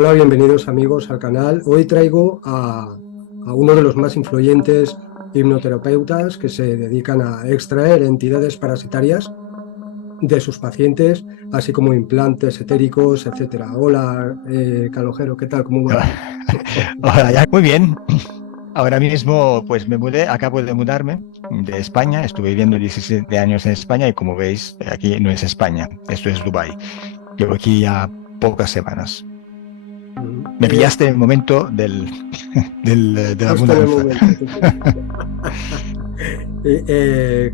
Hola, bienvenidos amigos al canal. Hoy traigo a uno de los más influyentes hipnoterapeutas que se dedican a extraer entidades parasitarias de sus pacientes, así como implantes etéricos, etcétera. Hola, Calojero, ¿qué tal? ¿Cómo va? Hola, ya, muy bien. Ahora mismo, pues me mudé, acabo de mudarme de España. Estuve viviendo 17 años en España y como veis, aquí no es España, esto es Dubái. Llevo aquí ya pocas semanas. Mm, Me pillaste en el momento de la justo en el mudanza.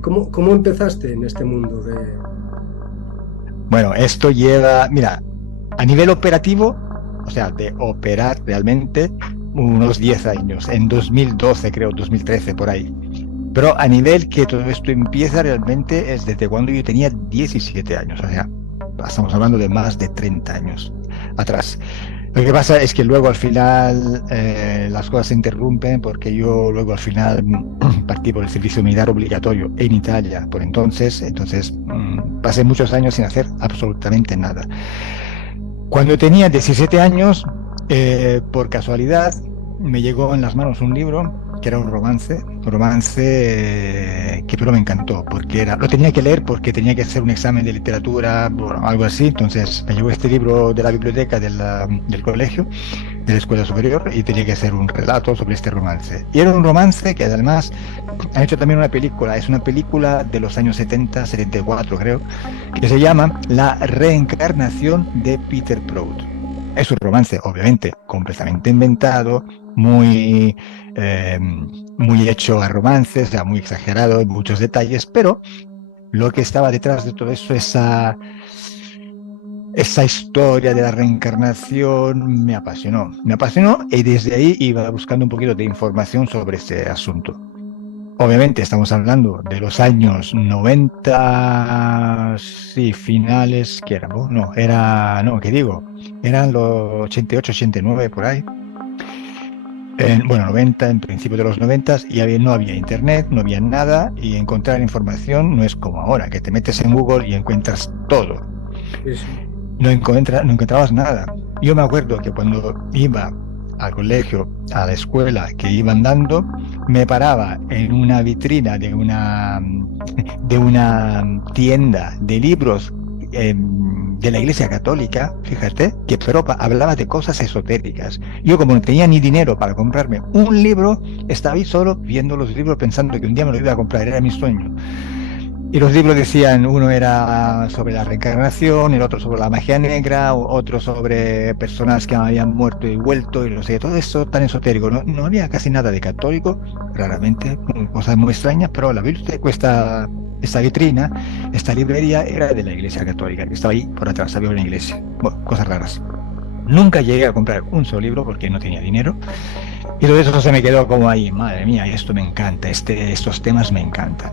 momento. ¿Cómo empezaste en este mundo de... Bueno, esto lleva, mira, a nivel operativo, o sea, de operar realmente, unos 10 años. En 2012, creo, 2013, por ahí. Pero a nivel que todo esto empieza realmente es desde cuando yo tenía 17 años, o sea, estamos hablando de más de 30 años atrás. Lo que pasa es que luego al final las cosas se interrumpen porque yo luego al final partí por el servicio militar obligatorio en Italia por entonces pasé muchos años sin hacer absolutamente nada. Cuando tenía 17 años, por casualidad, me llegó en las manos un libro que era un romance que pero me encantó, porque lo tenía que leer porque tenía que hacer un examen de literatura, bueno, algo así. Entonces me llegó este libro de la biblioteca del colegio, de la escuela superior, y tenía que hacer un relato sobre este romance. Y era un romance que además han hecho también una película, es una película de los años 70, 74 creo, que se llama La reencarnación de Peter Prout. Es un romance, obviamente, completamente inventado, muy, eh, muy hecho a romances, o sea, muy exagerado en muchos detalles, pero lo que estaba detrás de todo eso, esa historia de la reencarnación, me apasionó y desde ahí iba buscando un poquito de información sobre este asunto. Obviamente estamos hablando de los años 90, sí, finales, ¿qué era? No, no, ¿qué digo? Eran los 88, 89 por ahí. Bueno, 90, en principio de los 90 y no había internet, no había nada y encontrar información no es como ahora, que te metes en Google y encuentras todo. Sí, sí. No encontrabas nada. Yo me acuerdo que cuando iba al colegio, a la escuela que iba andando, me paraba en una vitrina de una tienda de libros de la Iglesia Católica, fíjate, que pero hablaba de cosas esotéricas. Yo como no tenía ni dinero para comprarme un libro, estaba ahí solo viendo los libros pensando que un día me lo iba a comprar, era mi sueño. Y los libros decían, uno era sobre la reencarnación, el otro sobre la magia negra, otro sobre personas que habían muerto y vuelto, y no sé, todo eso tan esotérico. No, no había casi nada de católico, raramente, cosas muy extrañas, pero la biblioteca, esta vitrina, esta librería era de la Iglesia Católica, que estaba ahí por atrás, había una iglesia. Bueno, cosas raras. Nunca llegué a comprar un solo libro porque no tenía dinero. Y todo eso se me quedó como ahí, madre mía, esto me encanta, estos temas me encantan.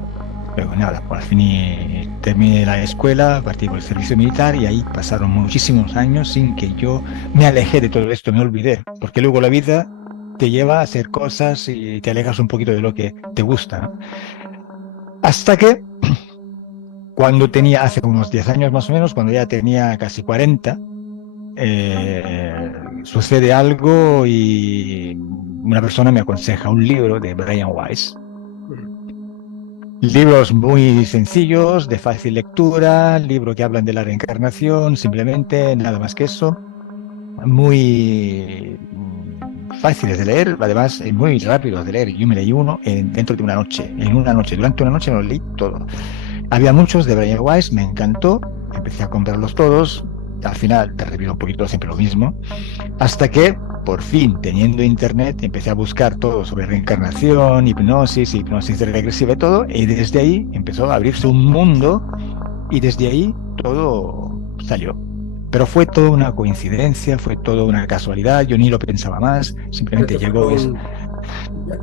Luego nada, por fin terminé la escuela, partí por el servicio militar y ahí pasaron muchísimos años sin que yo me alejé de todo esto, me olvidé, porque luego la vida te lleva a hacer cosas y te alejas un poquito de lo que te gusta, ¿no? Hasta que cuando tenía, hace unos 10 años más o menos, cuando ya tenía casi 40, sucede algo y una persona me aconseja un libro de Brian Weiss. Mm. Libros muy sencillos, de fácil lectura, libros que hablan de la reencarnación, simplemente, nada más que eso. Muy fáciles de leer, además muy rápidos de leer. Yo me leí uno dentro de una noche, durante una noche me lo leí todo. Había muchos de Brian Weiss, me encantó, empecé a comprarlos todos. Al final, te repito un poquito siempre lo mismo. Hasta que, por fin, teniendo internet, empecé a buscar todo sobre reencarnación, hipnosis regresiva y todo, y desde ahí empezó a abrirse un mundo y desde ahí todo salió. Pero fue toda una coincidencia, fue toda una casualidad, yo ni lo pensaba más, Ya simplemente te llegó y... fueron,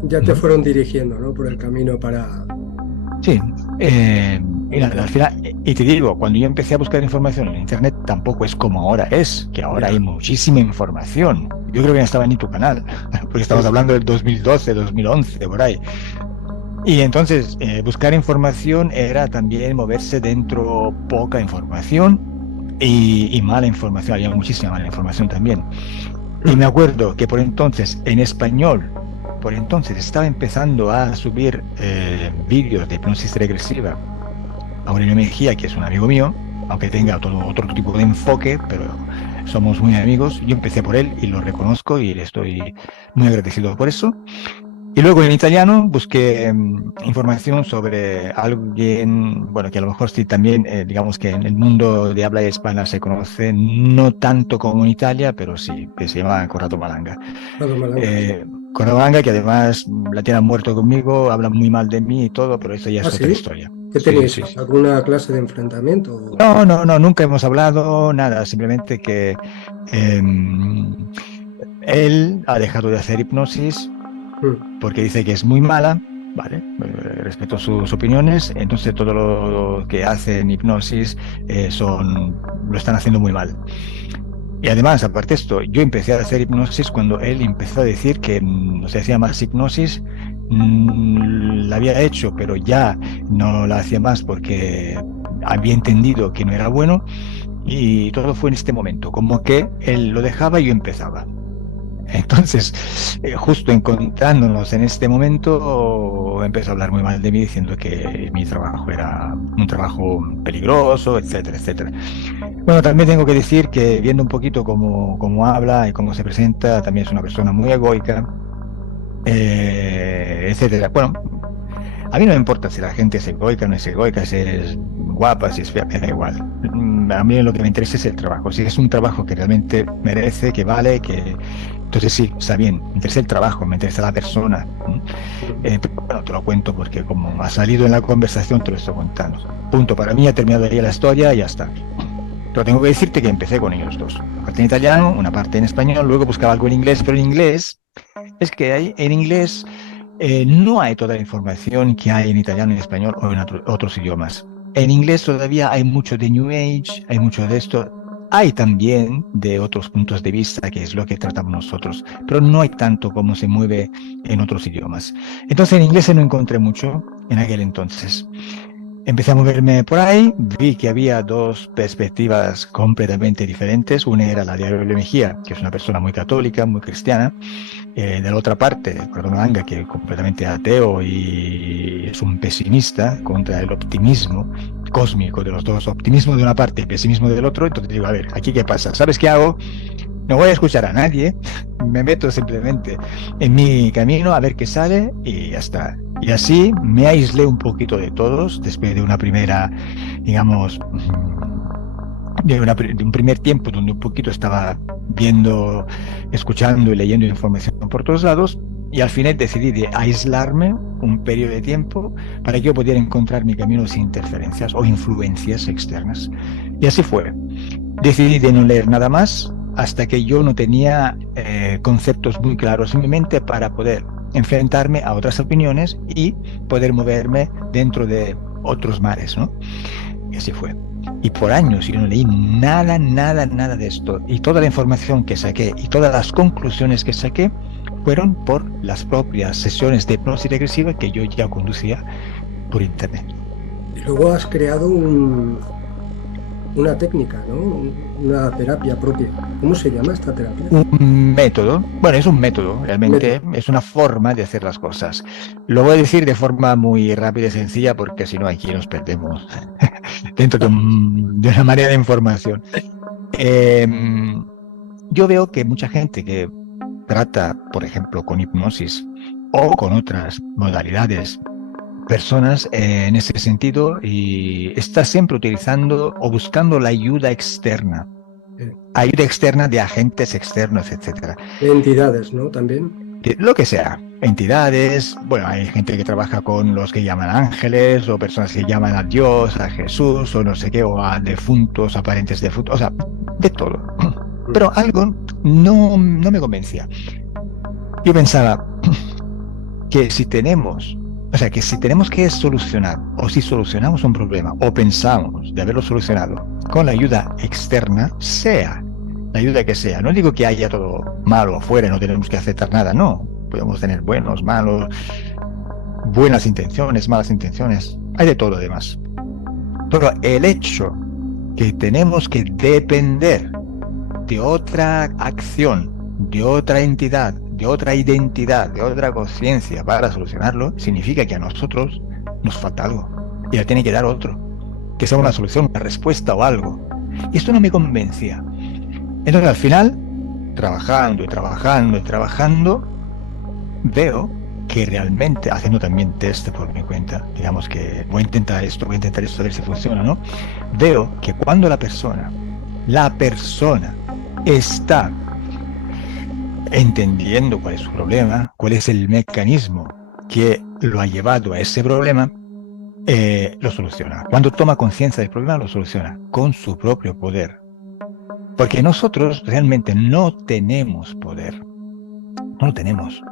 ya te Ujú. fueron dirigiendo, ¿no? Por el camino para... Sí, eh, y nada, al Entender. final, y te digo, cuando yo empecé a buscar información en Internet, tampoco es como ahora es, que ahora hay Ya. muchísima información. Yo creo que no estaba ni tu canal, porque Sí, estamos sí. hablando del 2012, 2011, por ahí. Y entonces, buscar información era también moverse dentro poca información. y mala información, había muchísima mala información también. Y me acuerdo que por entonces, en español, por entonces estaba empezando a subir vídeos de hipnosis regresiva Aurelio Mejía, que es un amigo mío, aunque tenga todo otro tipo de enfoque, pero somos muy amigos. Yo empecé por él y lo reconozco y le estoy muy agradecido por eso. Y luego en italiano busqué información sobre alguien, bueno, que a lo mejor sí también, digamos que en el mundo de habla hispana se conoce, no tanto como en Italia, pero sí, que se llama Corrado Malanga. Lado Malanga, sí. Corrado Malanga, que además la tiene muerto conmigo, habla muy mal de mí y todo, pero eso ya ¿Ah, es otra sí? historia. ¿Qué Sí, tenéis? sí, sí. ¿Alguna clase de enfrentamiento? No, no, no, nunca hemos hablado nada, simplemente que eh, él ha dejado de hacer hipnosis Mm, porque dice que es muy mala, ¿vale? Respeto sus opiniones, entonces todo lo que hace en hipnosis lo están haciendo muy mal. Y además, aparte de esto, yo empecé a hacer hipnosis cuando él empezó a decir que no se hacía más hipnosis, la había hecho, pero ya no la hacía más porque había entendido que no era bueno y todo fue en este momento, como que él lo dejaba y yo empezaba. Entonces, justo encontrándonos en este momento, empezó a hablar muy mal de mí, diciendo que mi trabajo era un trabajo peligroso, etcétera, etcétera. Bueno, también tengo que decir que viendo un poquito cómo habla y cómo se presenta, también es una persona muy egoica, etcétera. Bueno, a mí no me importa si la gente es egoica o no es egoica, si es guapa, si es fea, me da igual. A mí lo que me interesa es el trabajo. Si es un trabajo que realmente merece, que vale, que... Entonces sí, está bien, me interesa el trabajo, me interesa la persona. mm. Pero bueno, te lo cuento porque como ha salido en la conversación, te lo estoy contando. Punto, para mí ha terminado ahí la historia y ya está. Pero tengo que decirte que empecé con ellos dos. Una parte en italiano, una parte en español, luego buscaba algo en inglés, pero en inglés es que hay, en inglés no hay toda la información que hay en italiano, en español o en otros idiomas. En inglés todavía hay mucho de New Age, hay mucho de esto. Hay también de otros puntos de vista, que es lo que tratamos nosotros, pero no hay tanto como se mueve en otros idiomas. Entonces en inglés no encontré mucho en aquel entonces. Empecé a moverme por ahí, vi que había dos perspectivas completamente diferentes. Una era la de Aurelio Mejía, que es una persona muy católica, muy cristiana. De la otra parte, Corrado Malanga, que es completamente ateo y es un pesimista contra el optimismo cósmico de los dos. Optimismo de una parte y pesimismo del otro. Entonces digo, a ver, ¿aquí qué pasa? ¿Sabes qué hago? No voy a escuchar a nadie, me meto simplemente en mi camino a ver qué sale y ya está. Y así me aislé un poquito de todos después de una primera, digamos, de un primer tiempo donde un poquito estaba viendo, escuchando y leyendo información por todos lados. Y al final decidí de aislarme un periodo de tiempo para que yo pudiera encontrar mi camino sin interferencias o influencias externas. Y así fue. Decidí de no leer nada más hasta que yo no tenía conceptos muy claros en mi mente para poder enfrentarme a otras opiniones y poder moverme dentro de otros mares, ¿no? Y así fue. Y por años yo no leí nada, nada, nada de esto. Y toda la información que saqué y todas las conclusiones que saqué fueron por las propias sesiones de hipnosis regresiva que yo ya conducía por internet. Y luego has creado una técnica, ¿no? Una terapia propia. ¿Cómo se llama esta terapia? Un método, bueno, es un método, Método. realmente es una forma de hacer las cosas. Lo voy a decir de forma muy rápida y sencilla porque si no aquí nos perdemos dentro de una marea de información. Eh, yo veo que mucha gente que trata, por ejemplo, con hipnosis o con otras modalidades, personas en ese sentido y está siempre utilizando o buscando la eh, ayuda externa de agentes externos, etcétera. de entidades, ¿no? También. Lo que sea, entidades, bueno, hay gente que trabaja con los que llaman ángeles o personas que llaman a Dios, a Jesús o no sé qué, o a defuntos, aparentes defuntos, o sea, de todo. Mm. Pero algo no me convencía. Yo pensaba que si tenemos, o sea, que si tenemos que solucionar o si solucionamos un problema o pensamos de haberlo solucionado con la ayuda externa, sea la ayuda que sea. No digo que haya todo malo afuera, no tenemos que aceptar nada, no. Podemos tener buenos, malos, buenas intenciones, malas intenciones. Hay de todo además. Pero el hecho que tenemos que depender de otra acción, de otra entidad, de otra identidad, de otra conciencia para solucionarlo, significa que a nosotros nos falta algo y la tiene que dar otro, que sea una solución, una respuesta o algo. Y esto no me convencía. Entonces al final, trabajando y trabajando y trabajando, veo que realmente, haciendo también test por mi cuenta, digamos que voy a intentar esto, a ver si funciona, ¿no? Veo que cuando la persona está entendiendo cuál es su problema, cuál es el mecanismo que lo ha llevado a ese problema, lo soluciona. Cuando toma conciencia del problema, lo soluciona con su propio poder. Porque nosotros realmente no tenemos poder. No lo tenemos.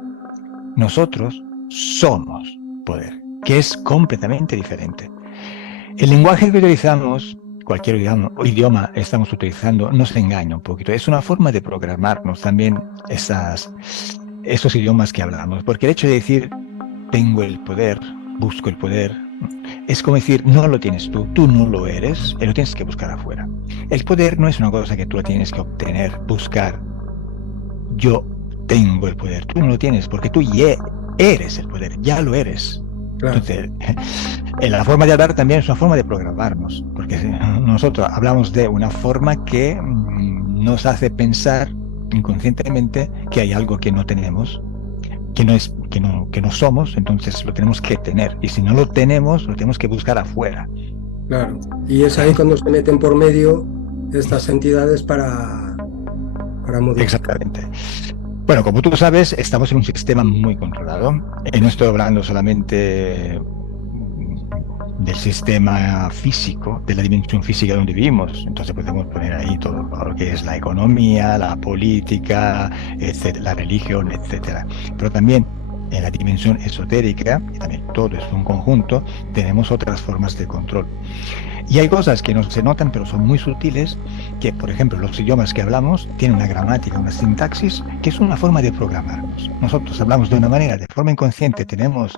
Nosotros somos poder, que es completamente diferente. El lenguaje que utilizamos, cualquier idioma estamos utilizando, nos engaña un poquito. Es una forma de programarnos también esos idiomas que hablamos. Porque el hecho de decir, tengo el poder, busco el poder, es como decir, no lo tienes tú no lo eres, y lo tienes que buscar afuera. El poder no es una cosa que tú la tienes que obtener, buscar. Yo tengo el poder, tú no lo tienes porque tú ya eres el poder, ya lo eres. Claro. Entonces, la forma de hablar también es una forma de programarnos, porque nosotros hablamos de una forma que nos hace pensar inconscientemente que hay algo que no tenemos, que no somos, entonces lo tenemos que tener, y si no lo tenemos, lo tenemos que buscar afuera. Claro, y es ahí cuando se meten por medio estas entidades para modificar. Exactamente. Bueno, como tú sabes, estamos en un sistema muy controlado. Y no estoy hablando solamente del sistema físico, de la dimensión física donde vivimos. Entonces podemos poner ahí todo lo que es la economía, la política, etcétera, la religión, etcétera. Pero también en la dimensión esotérica, y también todo es un conjunto, tenemos otras formas de control. Y hay cosas que no se notan, pero son muy sutiles, que, por ejemplo, los idiomas que hablamos tienen una gramática, una sintaxis, que es una forma de programarnos. Nosotros hablamos de una manera, de forma inconsciente, tenemos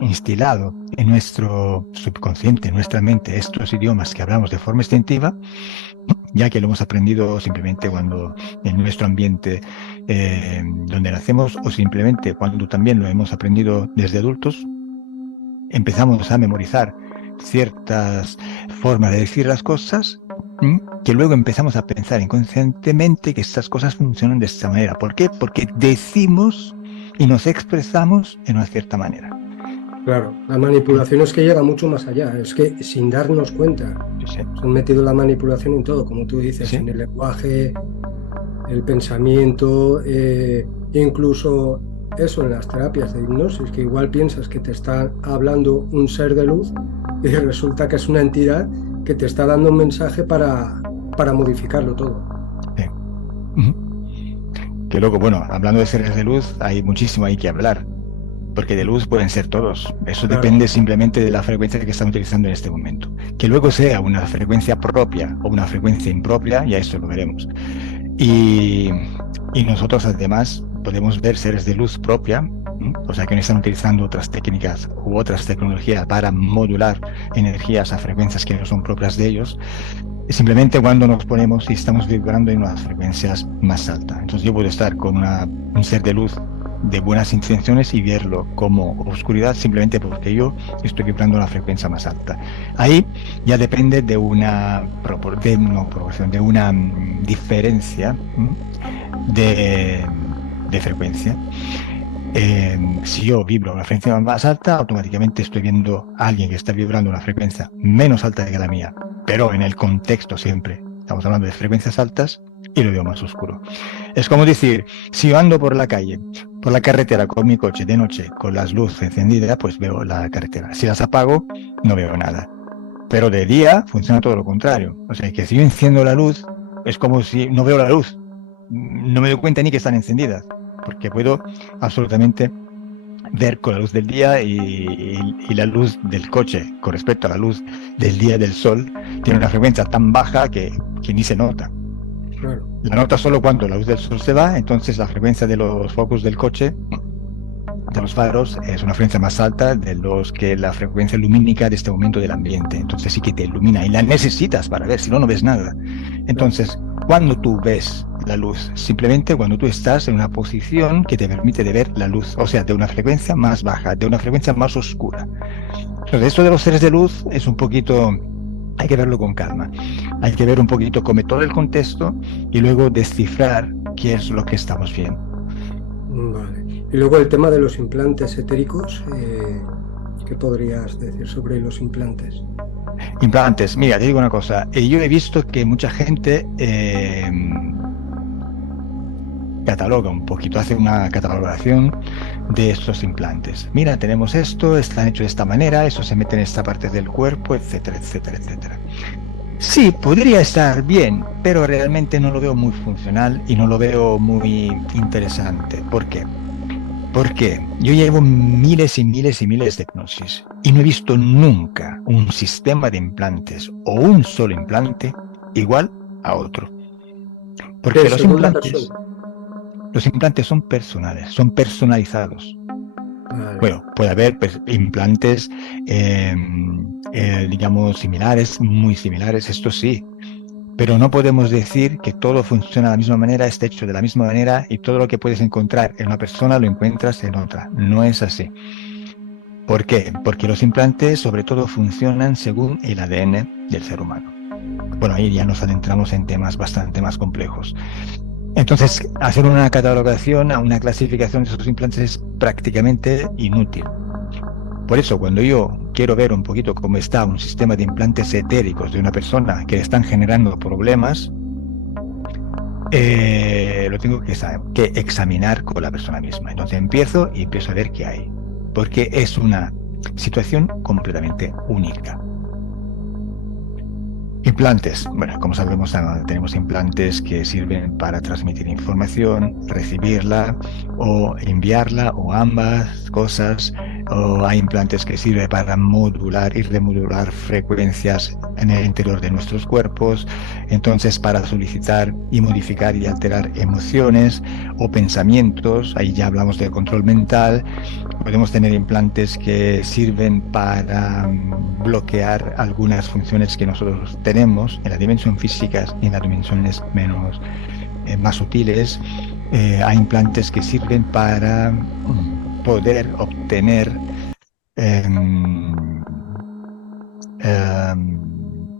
instilado en nuestro subconsciente, en nuestra mente, estos idiomas que hablamos de forma instintiva, ya que lo hemos aprendido simplemente cuando en nuestro ambiente donde nacemos, o simplemente cuando también lo hemos aprendido desde adultos, empezamos a memorizar ciertas formas de decir las cosas, que luego empezamos a pensar inconscientemente que estas cosas funcionan de esta manera. ¿Por qué? Porque decimos y nos expresamos en una cierta manera. Claro, la manipulación es que llega mucho más allá, es que sin darnos cuenta, Sí. se han metido la manipulación en todo, como tú dices, Sí. en el lenguaje, el pensamiento, incluso eso en las terapias de hipnosis, que igual piensas que te está hablando un ser de luz y resulta que es una entidad que te está dando un mensaje para modificarlo todo. Sí. Que luego, bueno, hablando de seres de luz, hay muchísimo ahí que hablar, porque de luz pueden ser todos. Eso Claro. Depende simplemente de la frecuencia que están utilizando en este momento. Que luego sea una frecuencia propia o una frecuencia impropia, ya eso lo veremos. Y nosotros además podemos ver seres de luz propia, o sea que no están utilizando otras técnicas u otras tecnologías para modular energías a frecuencias que no son propias de ellos, simplemente cuando nos ponemos y estamos vibrando en unas frecuencias más altas. Entonces yo puedo estar con un ser de luz de buenas intenciones y verlo como oscuridad simplemente porque yo estoy vibrando una frecuencia más alta. Ahí ya depende de una diferencia de frecuencia. Si yo vibro una frecuencia más alta, automáticamente estoy viendo a alguien que está vibrando una frecuencia menos alta que la mía, pero en el contexto siempre estamos hablando de frecuencias altas y lo veo más oscuro. Es como decir, si yo ando por la calle, por la carretera con mi coche de noche con las luces encendidas, pues veo la carretera. Si las apago, no veo nada. Pero de día funciona todo lo contrario. O sea, que si yo enciendo la luz, es como si no veo la luz. No me doy cuenta ni que están encendidas, porque puedo absolutamente ver con la luz del día y la luz del coche con respecto a la luz del día del sol tiene una frecuencia tan baja que ni se nota. La nota solo cuando la luz del sol se va, entonces la frecuencia de los focos del coche de los faros es una frecuencia más alta de los que la frecuencia lumínica de este momento del ambiente. Entonces sí que te ilumina y la necesitas para ver, si no, no ves nada. Entonces, ¿cuándo tú ves la luz? Simplemente cuando tú estás en una posición que te permite de ver la luz, o sea, de una frecuencia más baja, de una frecuencia más oscura. Entonces, esto de los seres de luz es un poquito, hay que verlo con calma. Hay que ver un poquito como todo el contexto y luego descifrar qué es lo que estamos viendo. Vale. Y luego el tema de los implantes etéricos, ¿qué podrías decir sobre los implantes? Implantes, mira, te digo una cosa, yo he visto que mucha gente cataloga un poquito, hace una catalogación de estos implantes. Mira, tenemos esto, están hechos de esta manera, eso se mete en esta parte del cuerpo, etcétera, etcétera, etcétera. Sí, podría estar bien, pero realmente no lo veo muy funcional y no lo veo muy interesante. ¿Por qué? Porque yo llevo miles y miles y miles de hipnosis y no he visto nunca un sistema de implantes o un solo implante igual a otro. Porque Según la persona. los implantes son personales, son personalizados. Vale. Bueno, puede haber implantes, digamos, similares, muy similares, esto sí, pero no podemos decir que todo funciona de la misma manera, está hecho de la misma manera y todo lo que puedes encontrar en una persona lo encuentras en otra. No es así. ¿Por qué? Porque los implantes sobre todo funcionan según el ADN del ser humano. Bueno, ahí ya nos adentramos en temas bastante más complejos. Entonces, hacer una catalogación, una clasificación de esos implantes es prácticamente inútil. Por eso, cuando yo quiero ver un poquito cómo está un sistema de implantes etéricos de una persona que le están generando problemas, lo tengo que examinar con la persona misma. Entonces empiezo a ver qué hay, porque es una situación completamente única. Implantes. Bueno, como sabemos, tenemos implantes que sirven para transmitir información, recibirla o enviarla o ambas cosas. O hay implantes que sirven para modular y remodular frecuencias en el interior de nuestros cuerpos. Entonces, para solicitar y modificar y alterar emociones o pensamientos. Ahí ya hablamos de control mental. Podemos tener implantes que sirven para bloquear algunas funciones que nosotros tenemos en la dimensión física y en las dimensiones más sutiles. Hay implantes que sirven para poder obtener,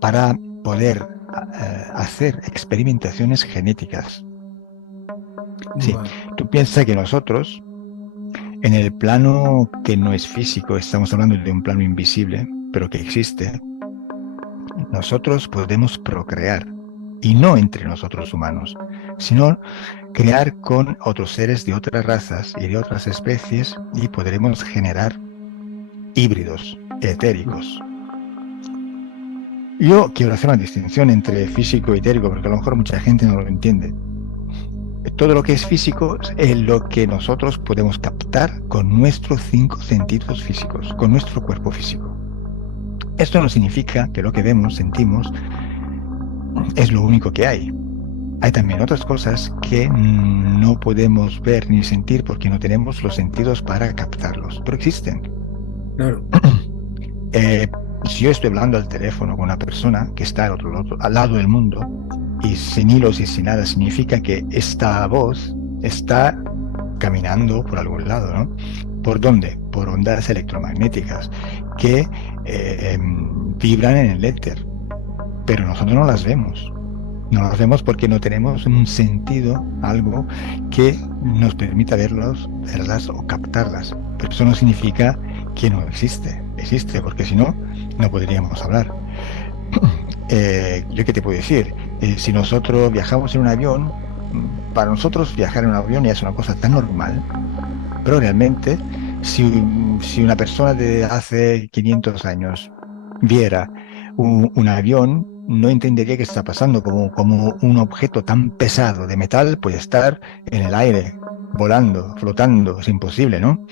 para poder hacer experimentaciones genéticas. Sí, Vale. tú piensas que nosotros, en el plano que no es físico, estamos hablando de un plano invisible, pero que existe, nosotros podemos procrear, y no entre nosotros humanos, sino crear con otros seres de otras razas y de otras especies, y podremos generar híbridos etéricos. Yo quiero hacer una distinción entre físico y etérico, porque a lo mejor mucha gente no lo entiende. Todo lo que es físico es lo que nosotros podemos captar con nuestros 5 sentidos físicos, con nuestro cuerpo físico. Esto no significa que lo que vemos, sentimos, es lo único que hay. Hay también otras cosas que no podemos ver ni sentir porque no tenemos los sentidos para captarlos, pero existen. Claro. Si yo estoy hablando al teléfono con una persona que está al lado del mundo, y sin hilos y sin nada, significa que esta voz está caminando por algún lado, ¿no? ¿Por dónde? Por ondas electromagnéticas que vibran en el éter, pero nosotros no las vemos. No las vemos porque no tenemos un sentido, algo que nos permita verlas o captarlas. Pero eso no significa que no existe. Existe, porque si no, no podríamos hablar. ¿Yo qué te puedo decir? Si nosotros viajamos en un avión, para nosotros viajar en un avión ya es una cosa tan normal, pero realmente si una persona de hace 500 años viera un avión, no entendería qué está pasando, como un objeto tan pesado de metal puede estar en el aire, volando, flotando, es imposible, ¿no?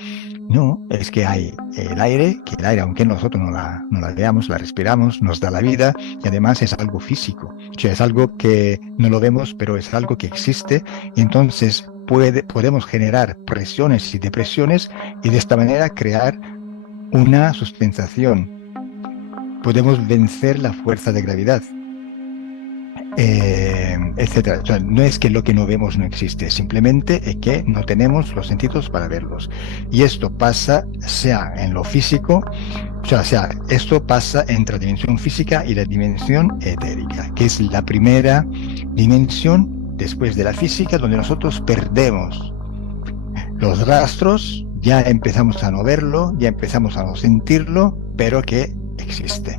No, es que hay el aire, aunque nosotros no la veamos, la respiramos, nos da la vida y además es algo físico. O sea, es algo que no lo vemos, pero es algo que existe y entonces podemos generar presiones y depresiones y de esta manera crear una sustentación. Podemos vencer la fuerza de gravedad, etcétera. O sea, no es que lo que no vemos no existe, simplemente es que no tenemos los sentidos para verlos. Y esto pasa, sea en lo físico, esto pasa entre la dimensión física y la dimensión etérica, que es la primera dimensión después de la física, donde nosotros perdemos los rastros, ya empezamos a no verlo, ya empezamos a no sentirlo, pero que existe.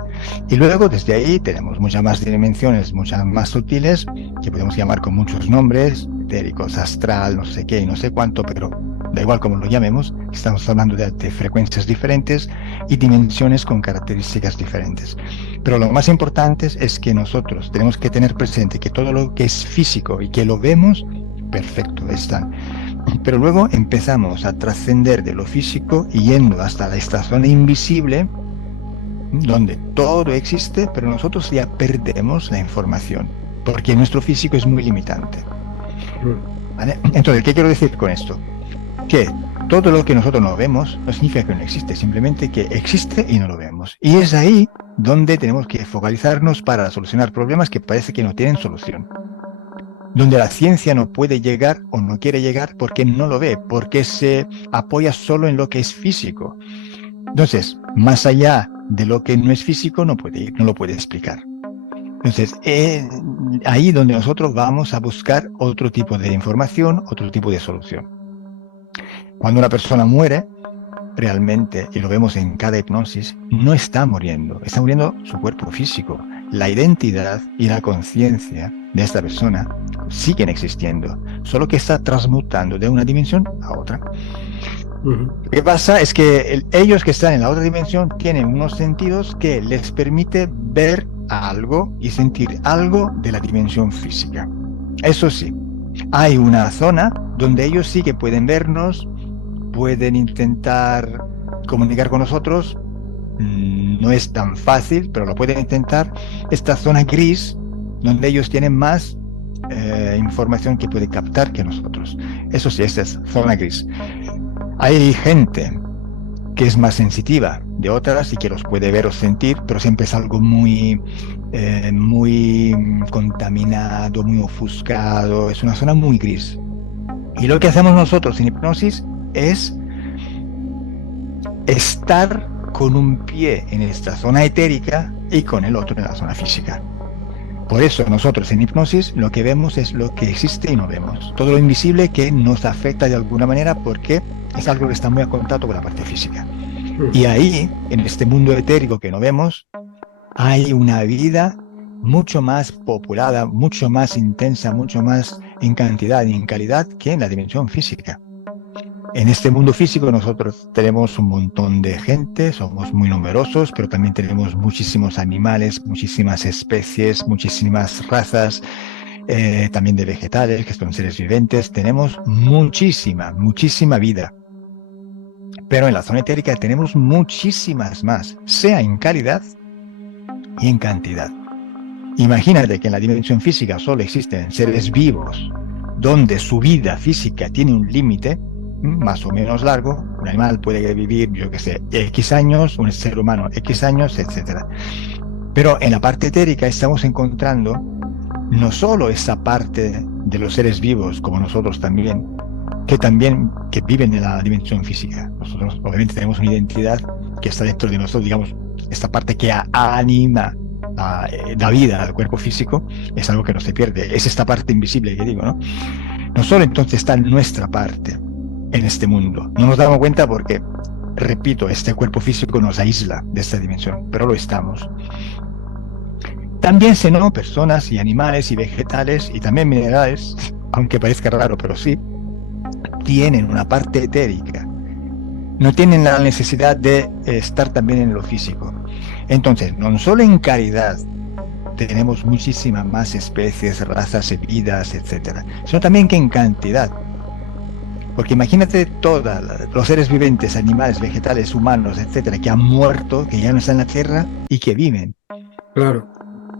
Y luego desde ahí tenemos muchas más dimensiones, muchas más sutiles, que podemos llamar con muchos nombres, etéricos, astral, no sé qué y no sé cuánto, pero da igual como lo llamemos, estamos hablando de frecuencias diferentes y dimensiones con características diferentes. Pero lo más importante es que nosotros tenemos que tener presente que todo lo que es físico y que lo vemos, perfecto, está. Pero luego empezamos a trascender de lo físico y yendo hasta esta zona invisible, donde todo existe, pero nosotros ya perdemos la información, porque nuestro físico es muy limitante. ¿Vale? Entonces, ¿qué quiero decir con esto? Que todo lo que nosotros no vemos no significa que no existe, simplemente que existe y no lo vemos. Y es ahí donde tenemos que focalizarnos para solucionar problemas que parece que no tienen solución. Donde la ciencia no puede llegar o no quiere llegar porque no lo ve, porque se apoya solo en lo que es físico. Entonces, más allá de lo que no es físico, no puede ir, no lo puede explicar. Entonces, ahí donde nosotros vamos a buscar otro tipo de información, otro tipo de solución. Cuando una persona muere, realmente, y lo vemos en cada hipnosis, no está muriendo su cuerpo físico. La identidad y la conciencia de esta persona siguen existiendo, solo que está transmutando de una dimensión a otra. Lo que pasa es que ellos que están en la otra dimensión tienen unos sentidos que les permite ver algo y sentir algo de la dimensión física. Eso sí, hay una zona donde ellos sí que pueden vernos, pueden intentar comunicar con nosotros. No es tan fácil, pero lo pueden intentar. Esta zona gris, donde ellos tienen más información que puede captar que nosotros. Eso sí, esta es zona gris. Hay gente que es más sensitiva de otras y que los puede ver o sentir, pero siempre es algo muy contaminado, muy ofuscado. Es una zona muy gris. Y lo que hacemos nosotros en hipnosis es estar con un pie en esta zona etérica y con el otro en la zona física. Por eso nosotros en hipnosis lo que vemos es lo que existe y no vemos. Todo lo invisible que nos afecta de alguna manera porque es algo que está muy a contacto con la parte física. Y ahí, en este mundo etérico que no vemos, hay una vida mucho más populada, mucho más intensa, mucho más en cantidad y en calidad que en la dimensión física. En este mundo físico nosotros tenemos un montón de gente, somos muy numerosos, pero también tenemos muchísimos animales, muchísimas especies, muchísimas razas, también de vegetales, que son seres viventes. Tenemos muchísima vida. Pero en la zona etérica tenemos muchísimas más, sea en calidad y en cantidad. Imagínate que en la dimensión física solo existen seres vivos, donde su vida física tiene un límite más o menos largo. Un animal puede vivir, yo qué sé, X años, un ser humano X años, etc. Pero en la parte etérica estamos encontrando no solo esa parte de los seres vivos, como nosotros también, que viven en la dimensión física. Nosotros obviamente tenemos una identidad que está dentro de nosotros, digamos, esta parte que anima la vida al cuerpo físico, es algo que no se pierde. Es esta parte invisible que digo, ¿no? No solo entonces está nuestra parte en este mundo. No nos damos cuenta porque, repito, este cuerpo físico nos aísla de esta dimensión, pero lo estamos. También personas y animales y vegetales y también minerales, aunque parezca raro, pero sí, tienen una parte etérica. No tienen la necesidad de estar también en lo físico. Entonces, no solo en calidad tenemos muchísimas más especies, razas, vidas, etcétera, sino también que en cantidad. Porque imagínate todos los seres viventes, animales, vegetales, humanos, etcétera, que han muerto, que ya no están en la Tierra y que viven. Claro.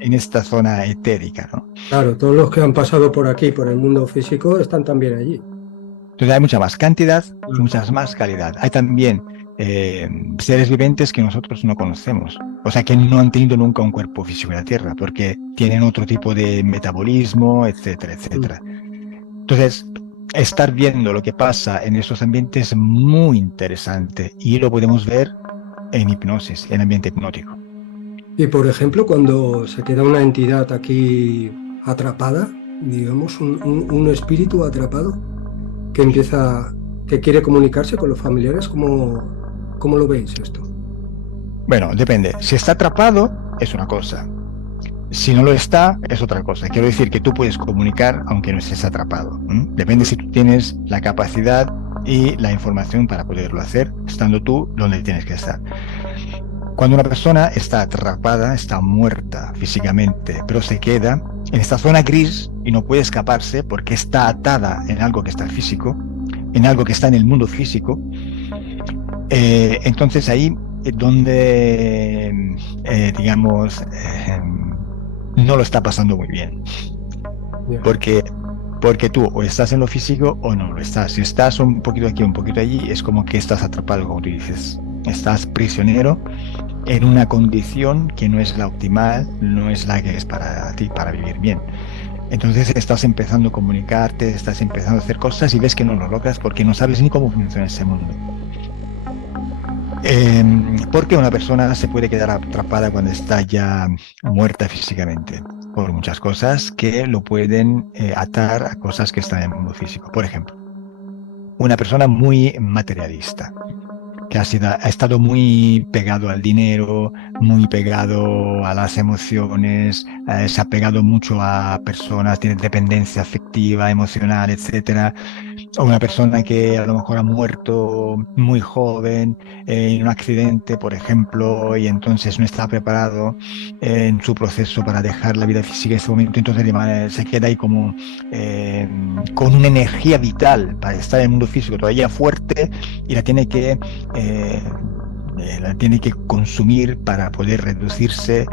En esta zona etérica, ¿no? Claro, todos los que han pasado por aquí, por el mundo físico, están también allí. Entonces hay mucha más cantidad y mucha más calidad. Hay también seres vivientes que nosotros no conocemos, o sea, que no han tenido nunca un cuerpo físico en la Tierra, porque tienen otro tipo de metabolismo, etcétera, etcétera. Entonces, estar viendo lo que pasa en esos ambientes es muy interesante y lo podemos ver en hipnosis, en ambiente hipnótico. Y por ejemplo, cuando se queda una entidad aquí atrapada, digamos, un espíritu atrapado que empieza, que quiere comunicarse con los familiares, ¿cómo lo veis esto? Bueno, depende. Si está atrapado, es una cosa. Si no lo está, es otra cosa. Quiero decir que tú puedes comunicar aunque no estés atrapado. Depende si tú tienes la capacidad y la información para poderlo hacer, estando tú donde tienes que estar. Cuando una persona está atrapada, está muerta físicamente, pero se queda en esta zona gris y no puede escaparse porque está atada en algo que está físico, en algo que está en el mundo físico, entonces ahí es donde, digamos, no lo está pasando muy bien. Yeah. Porque tú o estás en lo físico o no lo estás. Si estás un poquito aquí, un poquito allí, es como que estás atrapado, como tú dices. Estás prisionero en una condición que no es la optimal, no es la que es para ti, para vivir bien. Entonces estás empezando a comunicarte, estás empezando a hacer cosas y ves que no lo logras porque no sabes ni cómo funciona ese mundo. Porque una persona se puede quedar atrapada cuando está ya muerta físicamente, por muchas cosas que lo pueden atar a cosas que están en el mundo físico. Por ejemplo, una persona muy materialista, que ha estado muy pegado al dinero, muy pegado a las emociones, se ha pegado mucho a personas, tiene dependencia afectiva, emocional, etcétera. O una persona que a lo mejor ha muerto muy joven en un accidente, por ejemplo, y entonces no está preparado en su proceso para dejar la vida física en ese momento, entonces se queda ahí como con una energía vital para estar en el mundo físico todavía fuerte y la tiene que consumir para poder reducirse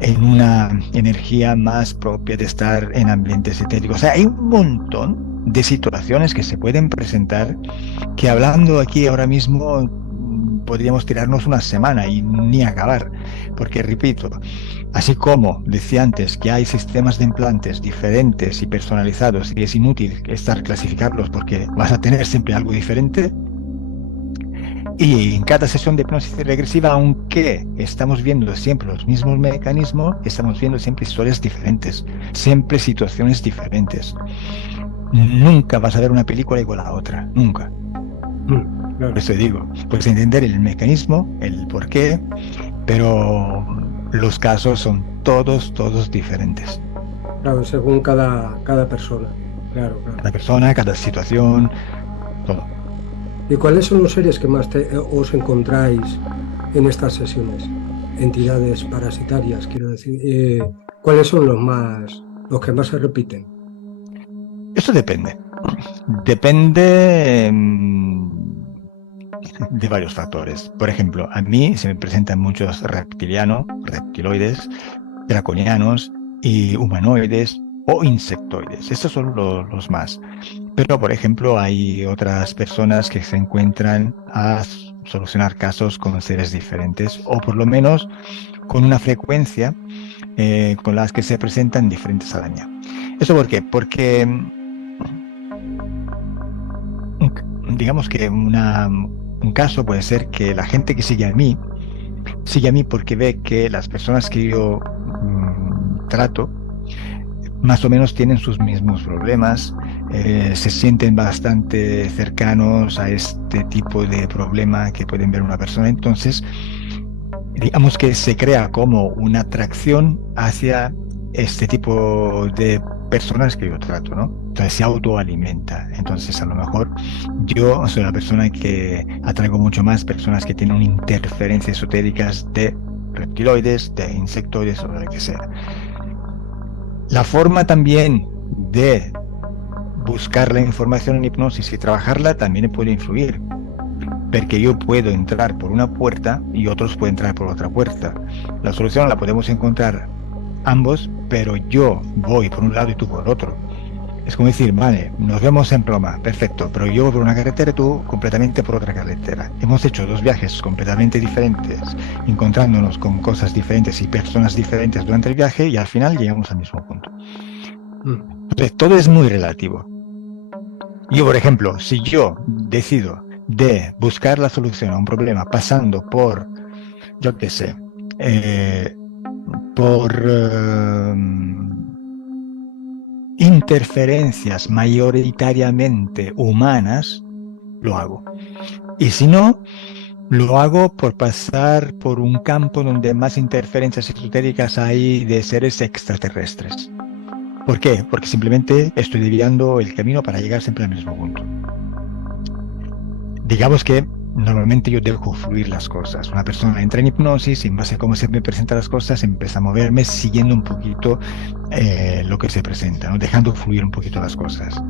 en una energía más propia de estar en ambientes etéricos. O sea, hay un montón de situaciones que se pueden presentar que hablando aquí ahora mismo podríamos tirarnos una semana y ni acabar, porque repito, así como decía antes que hay sistemas de implantes diferentes y personalizados y es inútil estar clasificarlos porque vas a tener siempre algo diferente, y en cada sesión de hipnosis regresiva, aunque estamos viendo siempre los mismos mecanismos, estamos viendo siempre historias diferentes, siempre situaciones diferentes. Nunca vas a ver una película igual a la otra, nunca. Claro. Por eso digo, puedes entender el mecanismo, el porqué, pero los casos son todos diferentes. Claro, según cada persona. Claro. Cada persona, cada situación, todo. ¿Y cuáles son los seres que más os encontráis en estas sesiones? Entidades parasitarias, quiero decir. ¿Cuáles son los que más se repiten? Eso depende. Depende de varios factores. Por ejemplo, a mí se me presentan muchos reptiloides, draconianos y humanoides o insectoides. Estos son los más. Pero, por ejemplo, hay otras personas que se encuentran a solucionar casos con seres diferentes o por lo menos con una frecuencia con las que se presentan diferentes al año. ¿Eso por qué? Porque digamos que un caso puede ser que la gente que sigue a mí porque ve que las personas que yo trato más o menos tienen sus mismos problemas, se sienten bastante cercanos a este tipo de problema que pueden ver una persona. Entonces, digamos que se crea como una atracción hacia este tipo de personas que yo trato, ¿no? Entonces se autoalimenta. Entonces, a lo mejor yo soy la persona que atraigo mucho más personas que tienen interferencias esotéricas de reptiloides, de insectoides o de lo que sea. La forma también de buscar la información en hipnosis y trabajarla también puede influir, porque yo puedo entrar por una puerta y otros pueden entrar por otra puerta. La solución la podemos encontrar ambos, pero yo voy por un lado y tú por otro. Es como decir, vale, nos vemos en Roma, perfecto, pero yo por una carretera y tú completamente por otra carretera. Hemos hecho dos viajes completamente diferentes, encontrándonos con cosas diferentes y personas diferentes durante el viaje y al final llegamos al mismo punto. Entonces, todo es muy relativo. Yo, por ejemplo, si yo decido de buscar la solución a un problema pasando por, yo qué sé, por interferencias mayoritariamente humanas, lo hago. Y si no, lo hago por pasar por un campo donde más interferencias esotéricas hay de seres extraterrestres. ¿Por qué? Porque simplemente estoy desviando el camino para llegar siempre al mismo punto. Digamos que normalmente yo dejo fluir las cosas. Una persona entra en hipnosis y en base a cómo se me presentan las cosas empieza a moverme siguiendo un poquito lo que se presenta, ¿no? Dejando fluir un poquito las cosas.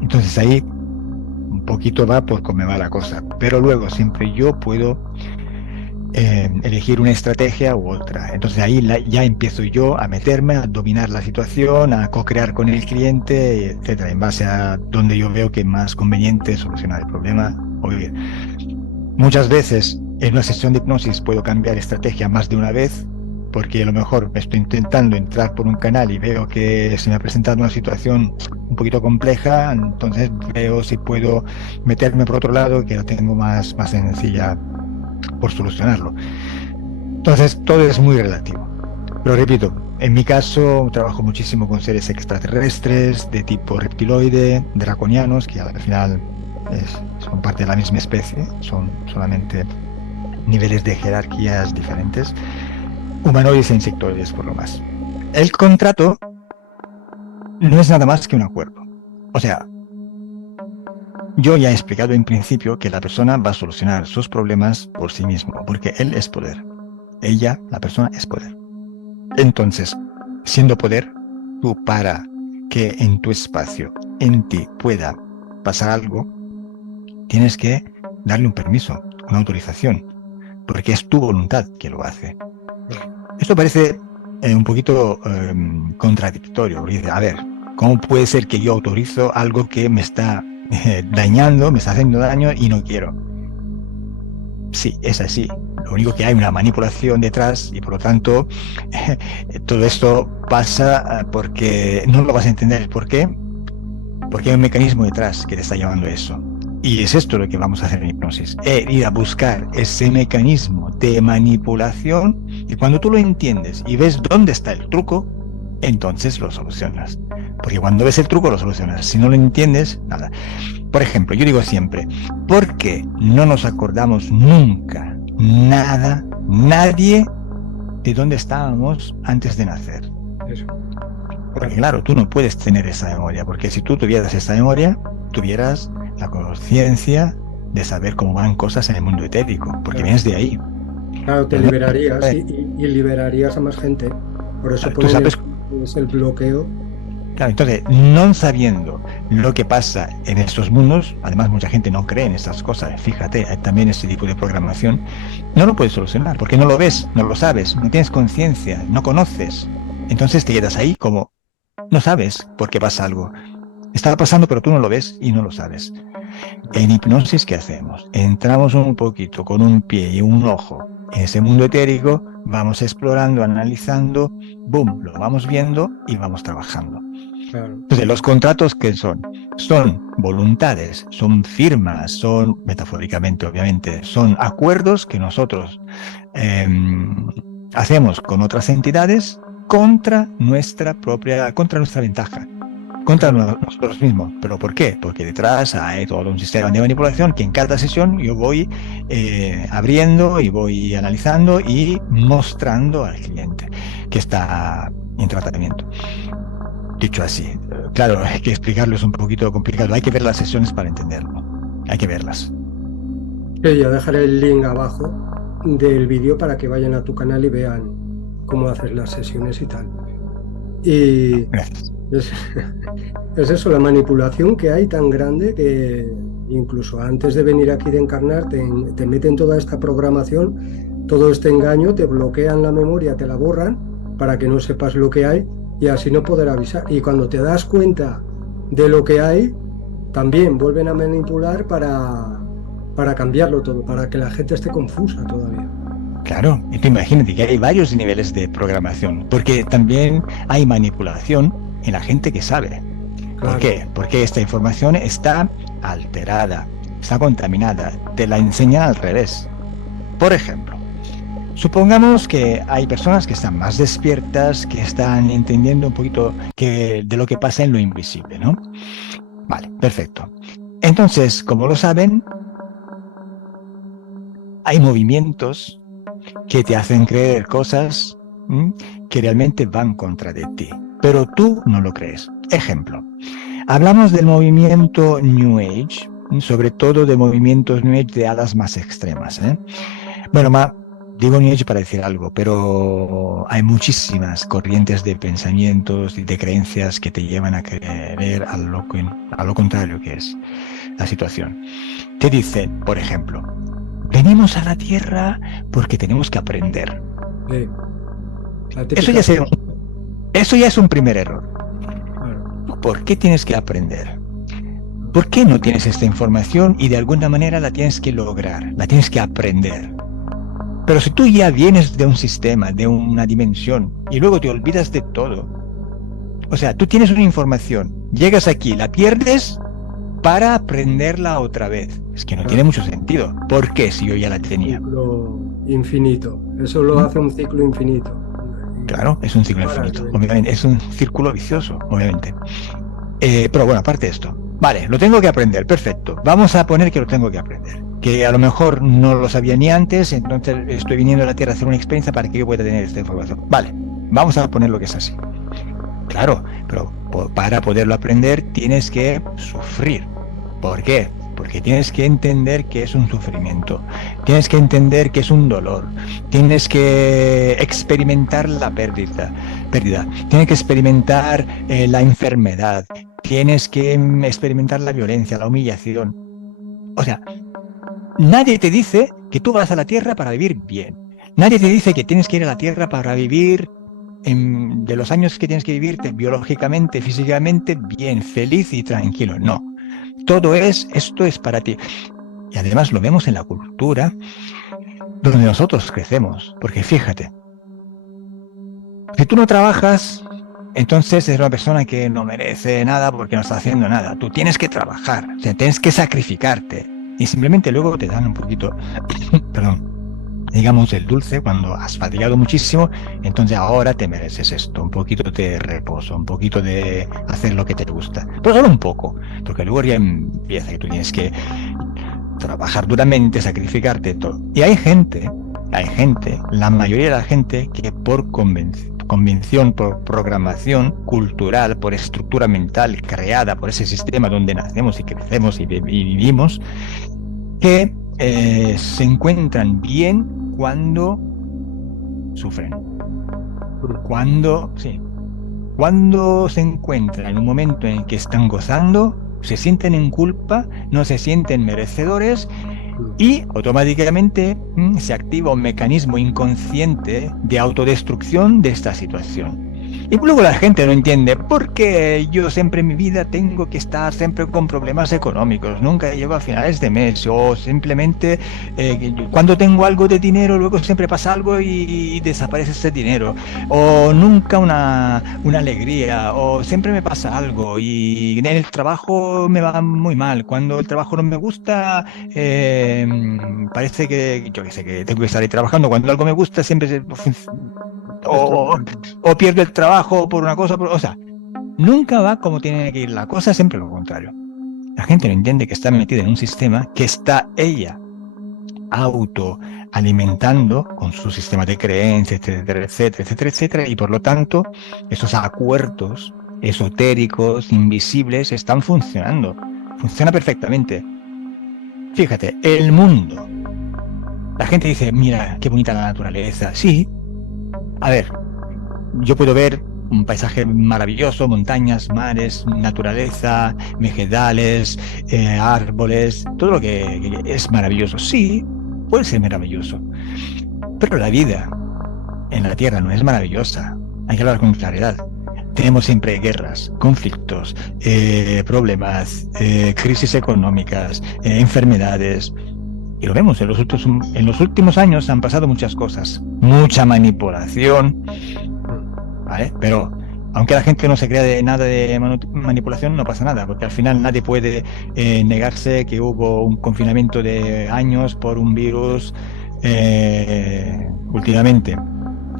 Entonces ahí un poquito va por cómo me va la cosa. Pero luego siempre yo puedo elegir una estrategia u otra. Entonces ahí ya empiezo yo a meterme, a dominar la situación, a co-crear con el cliente, etcétera, en base a donde yo veo que es más conveniente solucionar el problema o vivir. Muchas veces en una sesión de hipnosis puedo cambiar estrategia más de una vez, porque a lo mejor estoy intentando entrar por un canal y veo que se me ha presentado una situación un poquito compleja, entonces veo si puedo meterme por otro lado, que lo tengo más sencilla por solucionarlo. Entonces todo es muy relativo. Pero repito, en mi caso trabajo muchísimo con seres extraterrestres de tipo reptiloide, draconianos, que al final son parte de la misma especie, son solamente niveles de jerarquías diferentes, humanoides e insectoides por lo más. El contrato no es nada más que un acuerdo. O sea, yo ya he explicado en principio que la persona va a solucionar sus problemas por sí mismo, porque él es poder. Ella, la persona, es poder. Entonces, siendo poder, tú para que en tu espacio, en ti, pueda pasar algo, tienes que darle un permiso, una autorización, porque es tu voluntad que lo hace. Esto parece un poquito contradictorio, porque dice, a ver, ¿cómo puede ser que yo autorizo algo que me está dañando, me está haciendo daño y no quiero? Sí, es así. Lo único que hay una manipulación detrás y por lo tanto todo esto pasa porque no lo vas a entender. ¿Por qué? Porque hay un mecanismo detrás que te está llevando a eso. Y es esto lo que vamos a hacer en hipnosis. Ir a buscar ese mecanismo de manipulación y cuando tú lo entiendes y ves dónde está el truco, entonces lo solucionas. Porque cuando ves el truco lo solucionas. Si no lo entiendes, nada. Por ejemplo, yo digo siempre, ¿por qué no nos acordamos nunca, nada, nadie de dónde estábamos antes de nacer? Eso. Porque claro, tú no puedes tener esa memoria, porque si tú tuvieras esa memoria, tuvieras la conciencia de saber cómo van cosas en el mundo etérico, porque vienes de ahí. Claro, te liberarías y liberarías a más gente. Por eso Tú sabes, es el bloqueo. claro, entonces, no sabiendo lo que pasa en estos mundos, además mucha gente no cree en estas cosas, fíjate, hay también ese tipo de programación, no lo puedes solucionar, porque no lo ves, no lo sabes, no tienes conciencia, no conoces. Entonces te quedas ahí como, no sabes por qué pasa algo. Está pasando, pero tú no lo ves y no lo sabes. En hipnosis, ¿qué hacemos? Entramos un poquito con un pie y un ojo en ese mundo etérico, vamos explorando, analizando, boom, lo vamos viendo y vamos trabajando. Claro. Entonces, los contratos, ¿qué son? Son voluntades, son firmas, son, metafóricamente, obviamente, son acuerdos que nosotros hacemos con otras entidades contra nuestra ventaja, contra nosotros mismos. ¿Pero por qué? Porque detrás hay todo un sistema de manipulación que en cada sesión yo voy abriendo y voy analizando y mostrando al cliente que está en tratamiento. Dicho así, claro, hay que explicarlo, es un poquito complicado. Hay que ver las sesiones para entenderlo. Hay que verlas. Yo dejaré el link abajo del vídeo para que vayan a tu canal y vean cómo haces las sesiones y tal. Y Gracias. es eso, la manipulación que hay tan grande que incluso antes de venir aquí de encarnar te meten toda esta programación, todo este engaño, te bloquean la memoria, te la borran para que no sepas lo que hay y así no poder avisar. Y cuando te das cuenta de lo que hay, también vuelven a manipular para cambiarlo todo, para que la gente esté confusa todavía. Claro, y tú imagínate que hay varios niveles de programación, porque también hay manipulación en la gente que sabe. ¿Por Claro. qué? Porque esta información está alterada, está contaminada, te la enseñan al revés. Por ejemplo, supongamos que hay personas que están más despiertas, que están entendiendo un poquito de lo que pasa en lo invisible, ¿no? Vale, perfecto. Entonces, como lo saben, hay movimientos que te hacen creer cosas que realmente van contra de ti, pero tú no lo crees. Ejemplo, hablamos del movimiento New Age, sobre todo de movimientos New Age de alas más extremas, ¿eh? Bueno, digo New Age para decir algo, pero hay muchísimas corrientes de pensamientos y de creencias que te llevan a creer a lo contrario que es la situación. Te dicen, por ejemplo, venimos a la Tierra porque tenemos que aprender. Sí. La Eso típica. ya es un primer error. Claro. ¿Por qué tienes que aprender? ¿Por qué no tienes esta información y de alguna manera la tienes que lograr, la tienes que aprender? Pero si tú ya vienes de un sistema, de una dimensión, y luego te olvidas de todo, o sea, tú tienes una información, llegas aquí, la pierdes para aprenderla otra vez. Es que no tiene mucho sentido. ¿Por qué si yo ya la tenía? Ciclo infinito. Eso lo hace un ciclo infinito. Claro, es un ciclo infinito, obviamente. Es un círculo vicioso, obviamente. Pero bueno, aparte de esto. Vale, lo tengo que aprender, perfecto. Vamos a poner que lo tengo que aprender. Que a lo mejor no lo sabía ni antes, entonces estoy viniendo a la Tierra a hacer una experiencia para que yo pueda tener esta información. Vale, vamos a poner lo que es así. Claro, pero para poderlo aprender tienes que sufrir. ¿Por qué? Porque tienes que entender que es un sufrimiento, tienes que entender que es un dolor, tienes que experimentar la pérdida, tienes que experimentar la enfermedad, tienes que experimentar la violencia, la humillación. O sea, nadie te dice que tú vas a la Tierra para vivir bien. Nadie te dice que tienes que ir a la Tierra para vivir de los años que tienes que vivirte biológicamente, físicamente, bien, feliz y tranquilo. No. Esto es para ti. Y además lo vemos en la cultura donde nosotros crecemos. Porque fíjate, si tú no trabajas, entonces eres una persona que no merece nada porque no está haciendo nada. Tú tienes que trabajar, o sea, tienes que sacrificarte. Y simplemente luego te dan un poquito, perdón, digamos el dulce cuando has fatigado muchísimo, entonces ahora te mereces esto, un poquito de reposo, un poquito de hacer lo que te gusta, pero solo un poco, porque luego ya empieza que tú tienes que trabajar duramente, sacrificarte todo. Y hay gente, la mayoría de la gente que por convención, por programación cultural, por estructura mental creada por ese sistema donde nacemos y crecemos y vivimos, que se encuentran bien cuando sufren. Cuando se encuentran en un momento en el que están gozando, se sienten en culpa, no se sienten merecedores y automáticamente se activa un mecanismo inconsciente de autodestrucción de esta situación. Y luego la gente no entiende por qué yo siempre en mi vida tengo que estar siempre con problemas económicos, nunca llego a finales de mes, o simplemente cuando tengo algo de dinero luego siempre pasa algo y desaparece ese dinero, o nunca una alegría, o siempre me pasa algo y en el trabajo me va muy mal, cuando el trabajo no me gusta parece que yo qué sé, que tengo que estar ahí trabajando, cuando algo me gusta siempre o pierdo el trabajo por una cosa, o sea, nunca va como tiene que ir la cosa, siempre lo contrario. La gente no entiende que está metida en un sistema que está ella autoalimentando con su sistema de creencias, etcétera, etcétera, etcétera, etcétera, y por lo tanto esos acuerdos esotéricos, invisibles, están funcionando. Funciona perfectamente. Fíjate, el mundo. La gente dice, mira, qué bonita la naturaleza. Sí. A ver, yo puedo ver un paisaje maravilloso, montañas, mares, naturaleza, vegetales, árboles, todo lo que es maravilloso. Sí, puede ser maravilloso. Pero la vida en la Tierra no es maravillosa. Hay que hablar con claridad. tenemos siempre guerras, conflictos, problemas, crisis económicas, enfermedades. Y lo vemos, en los últimos años han pasado muchas cosas, mucha manipulación, ¿vale? Pero aunque la gente no se crea de nada de manipulación, no pasa nada, porque al final nadie puede negarse que hubo un confinamiento de años por un virus últimamente.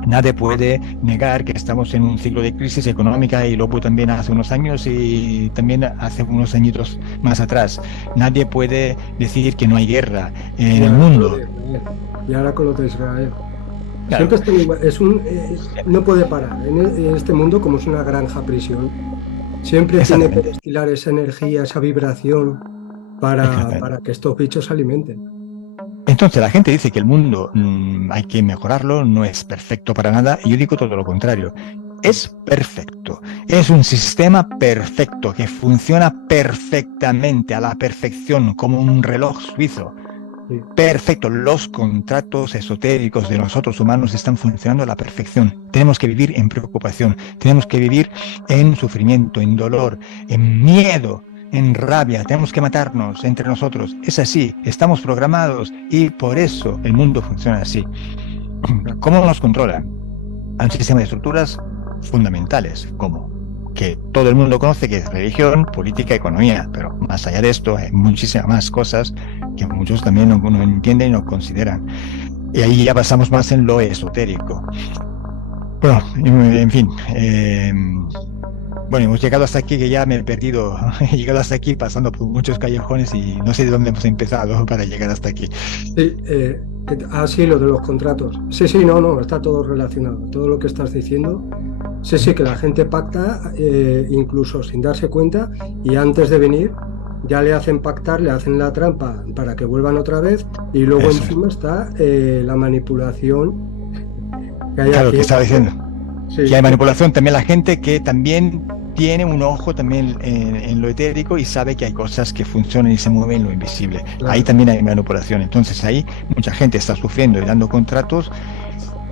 Nadie puede negar que estamos en un ciclo de crisis económica y luego también hace unos años y también hace unos añitos más atrás. Nadie puede decir que no hay guerra en el mundo. Y ahora con lo de Israel. Claro. Siempre no puede parar. En este mundo, como es una granja prisión, siempre tiene que destilar esa energía, esa vibración para que estos bichos se alimenten. Entonces la gente dice que el mundo hay que mejorarlo, no es perfecto para nada, y yo digo todo lo contrario. Es perfecto, es un sistema perfecto que funciona perfectamente, a la perfección, como un reloj suizo. Sí. Perfecto, los contratos esotéricos de nosotros humanos están funcionando a la perfección. Tenemos que vivir en preocupación, tenemos que vivir en sufrimiento, en dolor, en miedo, en rabia, tenemos que matarnos entre nosotros. Es así, estamos programados y por eso el mundo funciona así. ¿Cómo nos controla? Hay un sistema de estructuras fundamentales, como que todo el mundo conoce, que es religión, política, economía, pero más allá de esto hay muchísimas más cosas que muchos también no entienden y no consideran. Y ahí ya pasamos más en lo esotérico. Bueno, en fin, bueno, hemos llegado hasta aquí, que ya me he perdido. He llegado hasta aquí pasando por muchos callejones y no sé de dónde hemos empezado para llegar hasta aquí. Sí, sí, lo de los contratos. Sí, no, está todo relacionado. Todo lo que estás diciendo. Sí, que la gente pacta incluso sin darse cuenta, y antes de venir ya le hacen pactar, le hacen la trampa para que vuelvan otra vez, y luego Eso encima está la manipulación que hay claro, aquí. que estaba diciendo. Sí. Que hay manipulación, también la gente que también tiene un ojo también en lo etérico y sabe que hay cosas que funcionan y se mueven en lo invisible. Claro. Ahí también hay manipulación. Entonces ahí mucha gente está sufriendo y dando contratos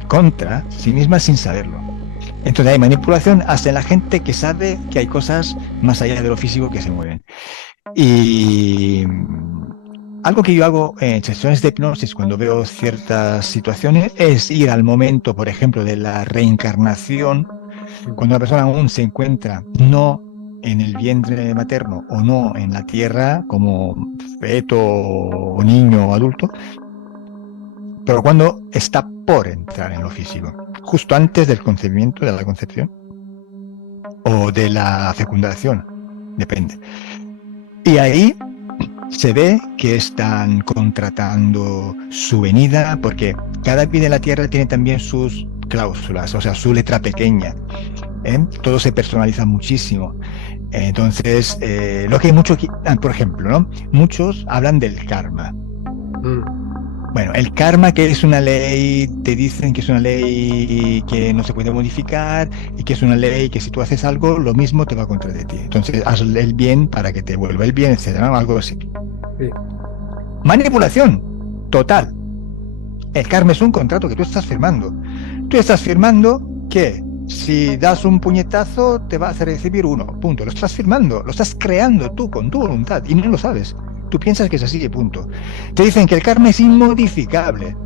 contra sí misma sin saberlo. Entonces hay manipulación hasta en la gente que sabe que hay cosas más allá de lo físico que se mueven. Y algo que yo hago en sesiones de hipnosis cuando veo ciertas situaciones es ir al momento, por ejemplo, de la reencarnación, cuando la persona aún se encuentra no en el vientre materno o no en la tierra como feto o niño o adulto, pero cuando está por entrar en lo físico, justo antes del concebimiento, de la concepción o de la fecundación, depende. Y ahí se ve que están contratando su venida, porque cada vida en la Tierra tiene también sus cláusulas, o sea, su letra pequeña. Todo se personaliza muchísimo. Entonces, lo que hay mucho, por ejemplo, ¿no? Muchos hablan del karma. Bueno, el karma, que es una ley, te dicen que es una ley que no se puede modificar y que es una ley que si tú haces algo, lo mismo te va contra de ti. Entonces, haz el bien para que te vuelva el bien, etcétera, algo así. Sí. Manipulación total. El karma es un contrato que tú estás firmando. Tú estás firmando que si das un puñetazo te vas a recibir uno. Punto. Lo estás firmando, lo estás creando tú con tu voluntad y no lo sabes. Tú piensas que es así, punto. Te dicen que el karma es inmodificable.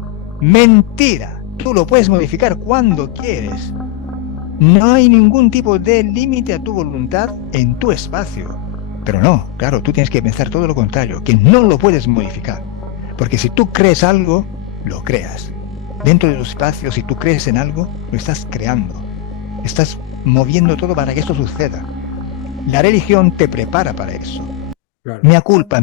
Mentira. Tú lo puedes modificar cuando quieres. No hay ningún tipo de límite a tu voluntad en tu espacio. Pero no, claro, tú tienes que pensar todo lo contrario, que no lo puedes modificar. Porque si tú crees algo, lo creas. Dentro de los espacios, si tú crees en algo, lo estás creando. Estás moviendo todo para que esto suceda. La religión te prepara para eso. Claro. Mea culpa.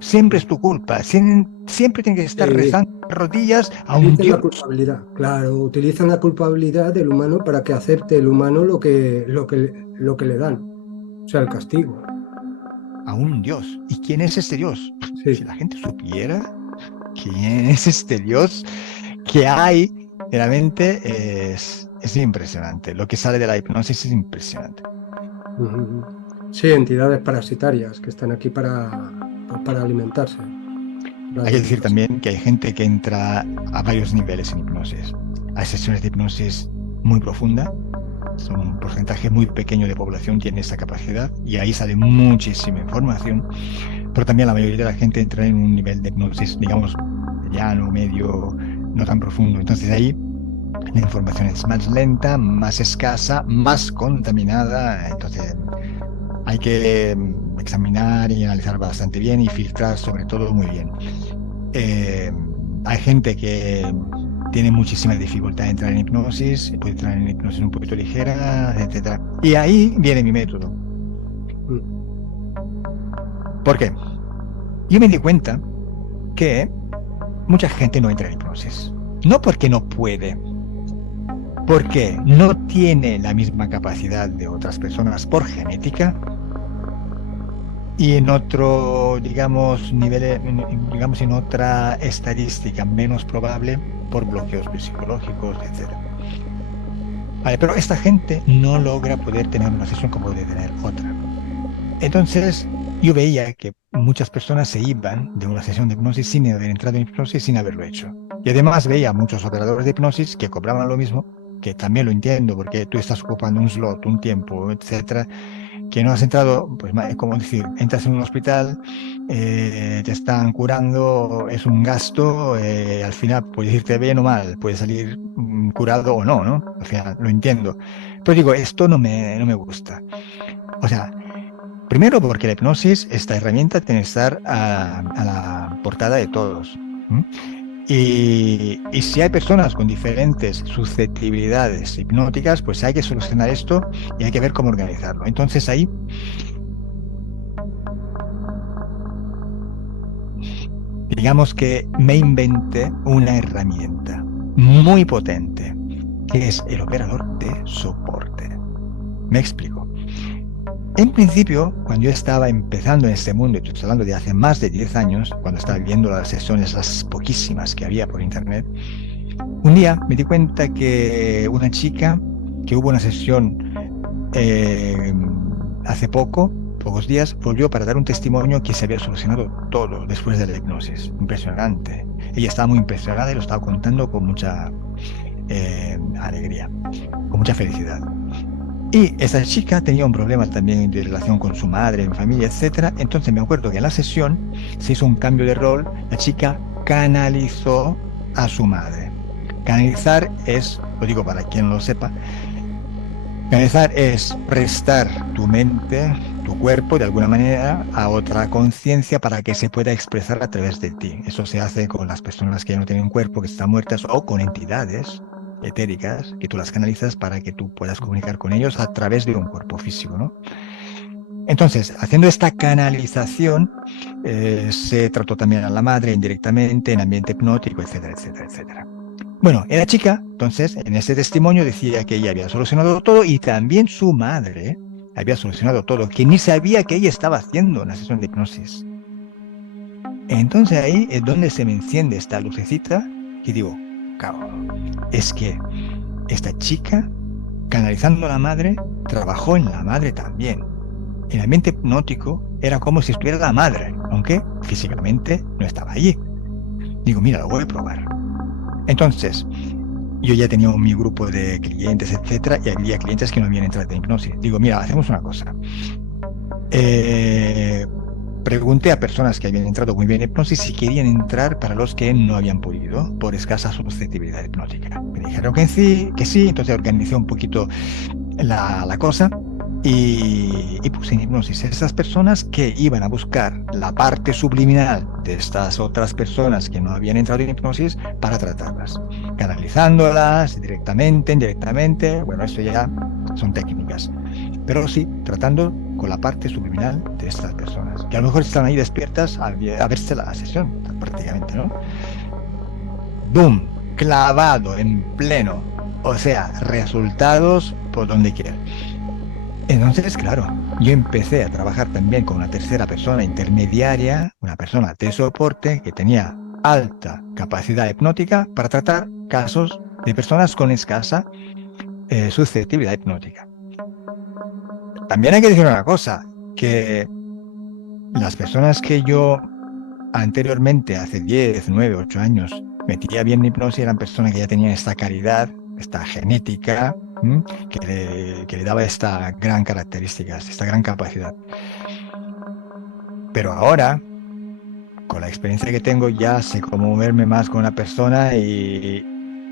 Siempre es tu culpa. Siempre tienes que estar rezando rodillas a un Dios. La culpabilidad, claro, utilizan la culpabilidad del humano para que acepte el humano lo que le dan. O sea, el castigo. A un Dios. ¿Y quién es este Dios? Sí. Si la gente supiera quién es este Dios que hay en la mente, es impresionante. Lo que sale de la hipnosis es impresionante. Sí, entidades parasitarias que están aquí para alimentarse. Hay que decir también que hay gente que entra a varios niveles en hipnosis. Hay sesiones de hipnosis muy profunda Son un porcentaje muy pequeño de población tiene esa capacidad y ahí sale muchísima información, pero también la mayoría de la gente entra en un nivel de hipnosis, digamos, llano, medio, no tan profundo. Entonces ahí la información es más lenta, más escasa, más contaminada. Entonces hay que examinar y analizar bastante bien y filtrar sobre todo muy bien. Eh, Hay gente que tiene muchísima dificultad en entrar en hipnosis, puede entrar en hipnosis un poquito ligera, etcétera. Y ahí viene mi método. ¿Por qué? Yo me di cuenta que mucha gente no entra en hipnosis. No porque no puede, porque no tiene la misma capacidad de otras personas por genética y en otro, digamos, nivel, digamos, en otra estadística menos probable por bloqueos psicológicos, etcétera. Vale, pero esta gente no logra poder tener una sesión como puede tener otra. Entonces, yo veía que muchas personas se iban de una sesión de hipnosis sin haber entrado en hipnosis, sin haverlo hecho. Y además veía muchos operadores de hipnosis que cobraban lo mismo, que también lo entiendo, porque tú estás ocupando un slot, un tiempo, etcétera, que no has entrado, pues es como decir, entras en un hospital, te están curando, es un gasto, al final puedes irte bien o mal, puedes salir curado o no, ¿no? Al final, lo entiendo. Pero digo, esto no me gusta. O sea, primero porque la hipnosis, esta herramienta, tiene que estar a la portada de todos. ¿M? Y si hay personas con diferentes susceptibilidades hipnóticas, pues hay que solucionar esto y hay que ver cómo organizarlo. Entonces ahí, digamos que me inventé una herramienta muy potente, que es el operador de soporte. Me explico. En principio, cuando yo estaba empezando en este mundo, y estoy hablando de hace más de 10 años, cuando estaba viendo las sesiones, las poquísimas que había por internet, un día me di cuenta que una chica, que hubo una sesión hace pocos días, volvió para dar un testimonio que se había solucionado todo después de la hipnosis. Impresionante. Ella estaba muy impresionada y lo estaba contando con mucha alegría, con mucha felicidad. Y esa chica tenía un problema también de relación con su madre, mi familia, etcétera. Entonces me acuerdo que en la sesión se hizo un cambio de rol. La chica canalizó a su madre. Canalizar es, lo digo para quien no lo sepa, canalizar es prestar tu mente, tu cuerpo, de alguna manera, a otra conciencia para que se pueda expresar a través de ti. Eso se hace con las personas que ya no tienen cuerpo, que están muertas, o con entidades etéricas, que tú las canalizas para que tú puedas comunicar con ellos a través de un cuerpo físico, ¿no? Entonces, haciendo esta canalización, se trató también a la madre indirectamente, en ambiente hipnótico, etcétera, etcétera, etcétera. Bueno, era chica, entonces, en ese testimonio decía que ella había solucionado todo y también su madre había solucionado todo, que ni sabía que ella estaba haciendo una sesión de hipnosis. Entonces ahí es donde se me enciende esta lucecita y digo, cabrón, es que esta chica, canalizando a la madre, trabajó en la madre también. El ambiente hipnótico era como si estuviera la madre, aunque físicamente no estaba allí. Digo, mira, lo voy a probar. Entonces, yo ya tenía mi grupo de clientes, etcétera, y había clientes que no habían entrado en hipnosis. Digo, mira, hacemos una cosa. Pregunté a personas que habían entrado muy bien en hipnosis si querían entrar para los que no habían podido por escasa susceptibilidad hipnótica. Me dijeron que sí, entonces organizé un poquito la cosa y puse en hipnosis a esas personas que iban a buscar la parte subliminal de estas otras personas que no habían entrado en hipnosis para tratarlas, canalizándolas directamente, indirectamente, bueno, eso ya son técnicas, pero sí tratando con la parte subliminal de estas personas, que a lo mejor están ahí despiertas a verse la sesión, prácticamente, ¿no? ¡Boom! Clavado en pleno. O sea, resultados por donde quiera. Entonces, claro, yo empecé a trabajar también con una tercera persona intermediaria, una persona de soporte que tenía alta capacidad hipnótica para tratar casos de personas con escasa susceptibilidad hipnótica. También hay que decir una cosa, que las personas que yo anteriormente, hace 10, 9, 8 años, metía bien en hipnosis eran personas que ya tenían esta calidad, esta genética que le daba esta gran característica, esta gran capacidad. Pero ahora, con la experiencia que tengo, ya sé cómo moverme más con una persona y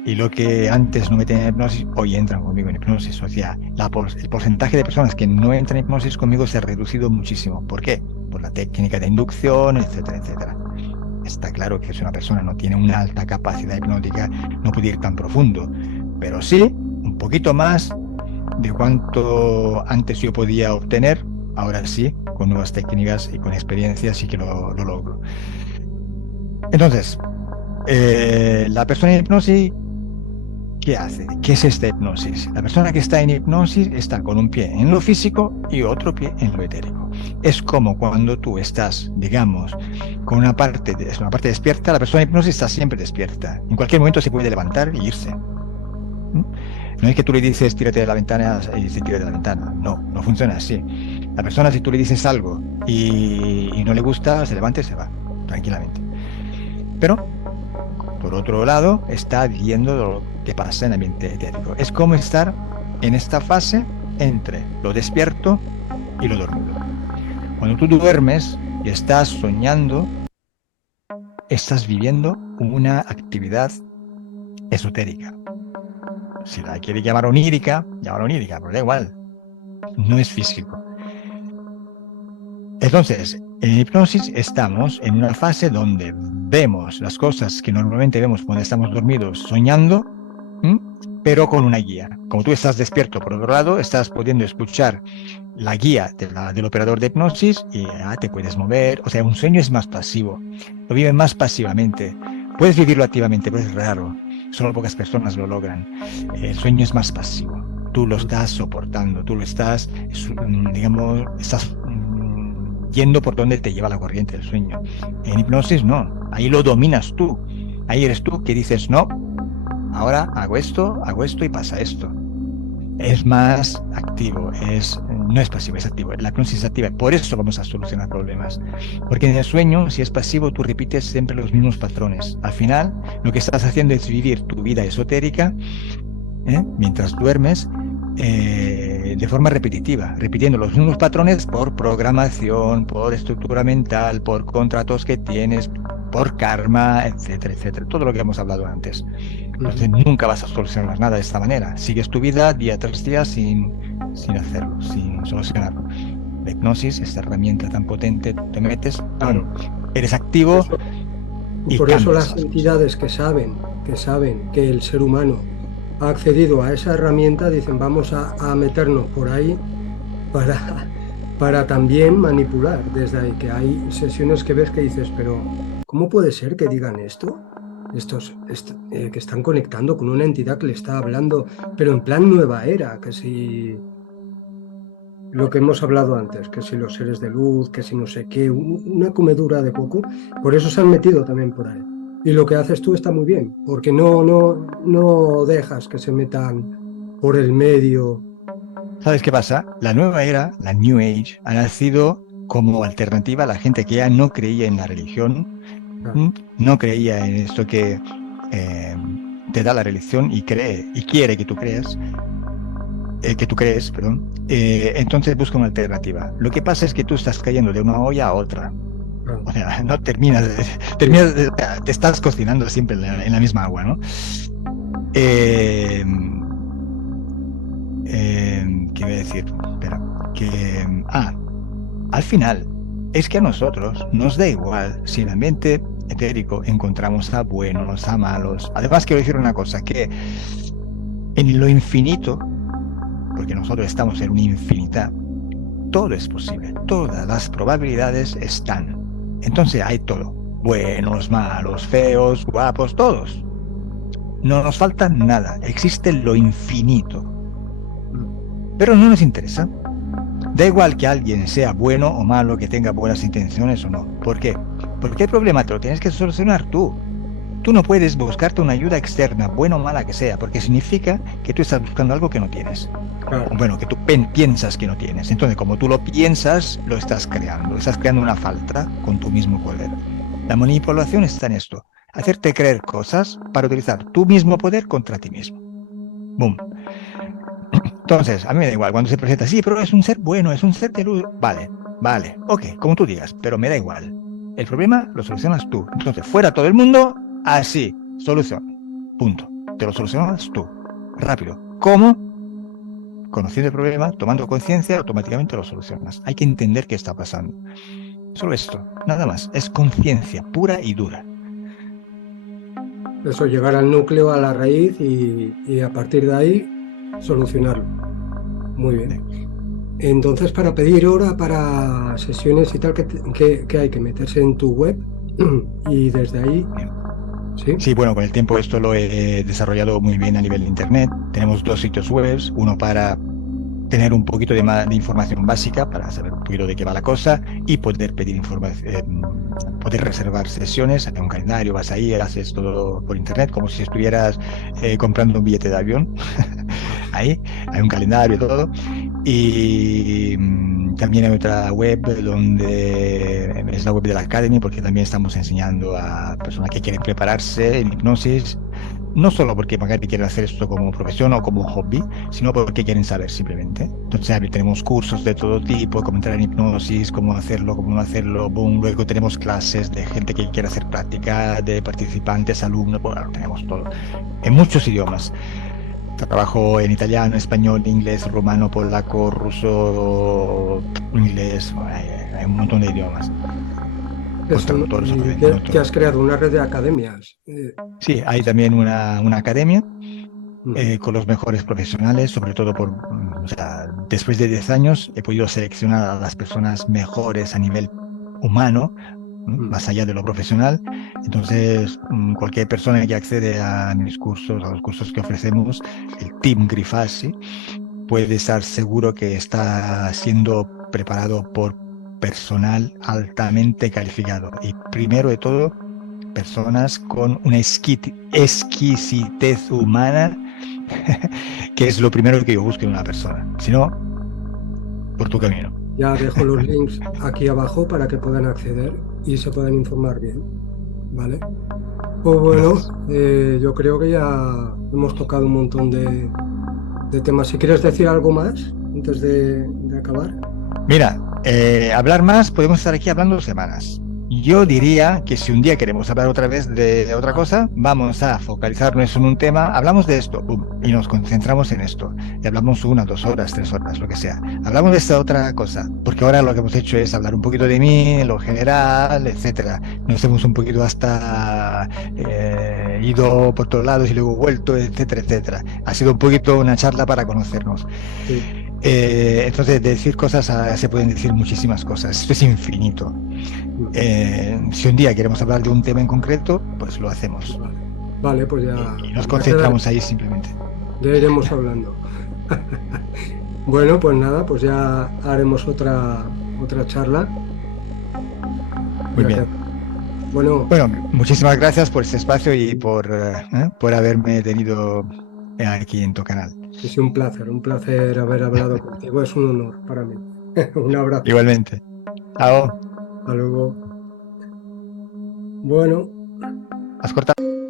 lo que antes no me tenía en hipnosis, hoy entran conmigo en hipnosis. O sea, el porcentaje de personas que no entran en hipnosis conmigo se ha reducido muchísimo. ¿Por qué? Por la técnica de inducción, etcétera, etcétera. Está claro que si una persona no tiene una alta capacidad hipnótica, no puede ir tan profundo, pero sí un poquito más de cuanto antes yo podía obtener. Ahora sí, con nuevas técnicas y con experiencia sí que lo logro. Entonces, la persona en hipnosis, ¿qué hace? ¿Qué es esta hipnosis? La persona que está en hipnosis está con un pie en lo físico y otro pie en lo etérico. Es como cuando tú estás, digamos, con una parte despierta, la persona en hipnosis está siempre despierta. En cualquier momento se puede levantar y irse. No es que tú le dices tírate de la ventana y se tira de la ventana. No, no funciona así. La persona, si tú le dices algo y no le gusta, se levanta y se va, tranquilamente. Pero, por otro lado, está viendo lo que pasa en el ambiente etérico. Es como estar en esta fase entre lo despierto y lo dormido. Cuando tú duermes y estás soñando, estás viviendo una actividad esotérica. Si la quiere llamar onírica, llámala onírica, pero da igual. No es físico. Entonces, en hipnosis estamos en una fase donde vemos las cosas que normalmente vemos cuando estamos dormidos soñando, pero con una guía. Como tú estás despierto, por otro lado, estás pudiendo escuchar la guía del operador de hipnosis y te puedes mover. O sea, un sueño es más pasivo. Lo viven más pasivamente. Puedes vivirlo activamente, pero es raro. Solo pocas personas lo logran. El sueño es más pasivo. Tú lo estás soportando, tú lo estás, digamos, estás yendo por donde te lleva la corriente del sueño. En hipnosis no, ahí lo dominas tú. Ahí eres tú que dices, no, ahora hago esto y pasa esto. Es más activo, no es pasivo, es activo. La hipnosis es activa, por eso vamos a solucionar problemas. Porque en el sueño, si es pasivo, tú repites siempre los mismos patrones. Al final, lo que estás haciendo es vivir tu vida esotérica mientras duermes, de forma repetitiva, repitiendo los mismos patrones por programación, por estructura mental, por contratos que tienes, por karma, etcétera, etcétera. Todo lo que hemos hablado antes. Entonces nunca vas a solucionar nada de esta manera. Sigues tu vida día tras día sin hacerlo, sin solucionarlo. La hipnosis, esta herramienta tan potente, te metes, claro, eres activo y por eso cambias. las entidades que saben que el ser humano ha accedido a esa herramienta, dicen vamos a meternos por ahí para también manipular desde ahí, que hay sesiones que ves que dices, pero ¿cómo puede ser que digan esto? Que están conectando con una entidad que le está hablando, pero en plan nueva era, que si lo que hemos hablado antes, que si los seres de luz, que si no sé qué, una comedura de coco, por eso se han metido también por ahí. Y lo que haces tú está muy bien, porque no dejas que se metan por el medio. ¿Sabes qué pasa? La nueva era, la New Age, ha nacido como alternativa a la gente que ya no creía en la religión, no creía en esto que te da la religión y cree y quiere que tú creas, perdón. Entonces busca una alternativa. Lo que pasa es que tú estás cayendo de una olla a otra. O sea, no terminas, te estás cocinando siempre en la misma agua, ¿no? ¿Qué voy a decir? Espera, al final, es que a nosotros nos da igual si en el ambiente etérico encontramos a buenos, a malos. Además, quiero decir una cosa, que en lo infinito, porque nosotros estamos en una infinidad, todo es posible, todas las probabilidades están. Entonces hay todo, buenos, malos, feos, guapos, todos. No nos falta nada, existe lo infinito. Pero no nos interesa. Da igual que alguien sea bueno o malo, que tenga buenas intenciones o no. ¿Por qué? Porque el problema te lo tienes que solucionar tú. Tú no puedes buscarte una ayuda externa, buena o mala que sea, porque significa que tú estás buscando algo que no tienes. Claro. Bueno, que tú piensas que no tienes. Entonces, como tú lo piensas, lo estás creando una falta con tu mismo poder. La manipulación está en esto, hacerte creer cosas para utilizar tu mismo poder contra ti mismo. ¡Bum! Entonces, a mí me da igual cuando se presenta, sí, pero es un ser bueno, es un ser de luz. Vale, vale, ok, como tú digas, pero me da igual. El problema lo solucionas tú. Entonces, fuera todo el mundo, así, solución. Punto. Te lo solucionas tú. Rápido. ¿Cómo? Conociendo el problema, tomando conciencia, automáticamente lo solucionas. Hay que entender qué está pasando. Solo esto, nada más. Es conciencia pura y dura. Eso, llegar al núcleo, a la raíz y a partir de ahí solucionarlo. Muy bien. Entonces, para pedir hora para sesiones y tal, ¿qué hay que meterse en tu web? Y desde ahí, ¿sí? Sí, bueno, con el tiempo esto lo he desarrollado muy bien a nivel de Internet. Tenemos dos sitios web, uno para tener un poquito de información básica para saber un poquito de qué va la cosa y poder pedir información, poder reservar sesiones, hay un calendario, vas ahí, haces todo por internet, como si estuvieras comprando un billete de avión. Ahí hay un calendario y todo. Y también hay otra web donde es la web de la Academy, porque también estamos enseñando a personas que quieren prepararse en hipnosis, no solo porque quieren hacer esto como profesión o como hobby, sino porque quieren saber simplemente. Entonces tenemos cursos de todo tipo, cómo entrar en hipnosis, cómo hacerlo, cómo no hacerlo. Boom. Luego tenemos clases de gente que quiere hacer práctica, de participantes, alumnos, bueno, tenemos todo. En muchos idiomas. Trabajo en italiano, español, inglés, rumano, polaco, ruso, inglés, hay un montón de idiomas. Con Eso, traductores, y obviamente, no que todo. has creado una red de academias. Sí, hay también una academia Ujú, con los mejores profesionales, sobre todo o sea, después de 10 años he podido seleccionar a las personas mejores a nivel humano, ¿no? ujú. Más allá de lo profesional. Entonces, cualquier persona que accede a mis cursos, a los cursos que ofrecemos, el Team Grifasi, puede estar seguro que está siendo preparado por personal altamente calificado. Y primero de todo, personas con una exquisitez humana, que es lo primero que yo busco en una persona. Si no, por tu camino. Ya dejo los links aquí abajo para que puedan acceder y se puedan informar bien, ¿vale? Pues bueno, Gracias. yo creo que ya hemos tocado un montón de temas. Si quieres decir algo más antes de acabar. Mira, hablar más, podemos estar aquí hablando semanas. Yo diría que si un día queremos hablar otra vez de otra Ah, cosa, vamos a focalizarnos en un tema, hablamos de esto, pum, y nos concentramos en esto. Y hablamos 1, 2 horas, 3 horas, lo que sea. Hablamos de esta otra cosa, porque ahora lo que hemos hecho es hablar un poquito de mí, lo general, etcétera. Nos hemos un poquito hasta ido por todos lados y luego vuelto, etcétera, etcétera. Ha sido un poquito una charla para conocernos. sí. Entonces, de decir cosas se pueden decir muchísimas cosas. Esto es infinito. Mm, Si un día queremos hablar de un tema en concreto, pues lo hacemos. vale. Vale, pues Y nos ya queda, concentramos ahí simplemente. ya iremos hablando. Bueno, pues nada, pues ya haremos otra charla. Muy Ya queda. bien. Bueno, Bueno, muchísimas gracias por este espacio y por haberme tenido aquí en tu canal. es un placer haber hablado contigo. Es un honor para mí. Un abrazo. Igualmente. Chao. Hasta luego. Bueno. ¿Has cortado?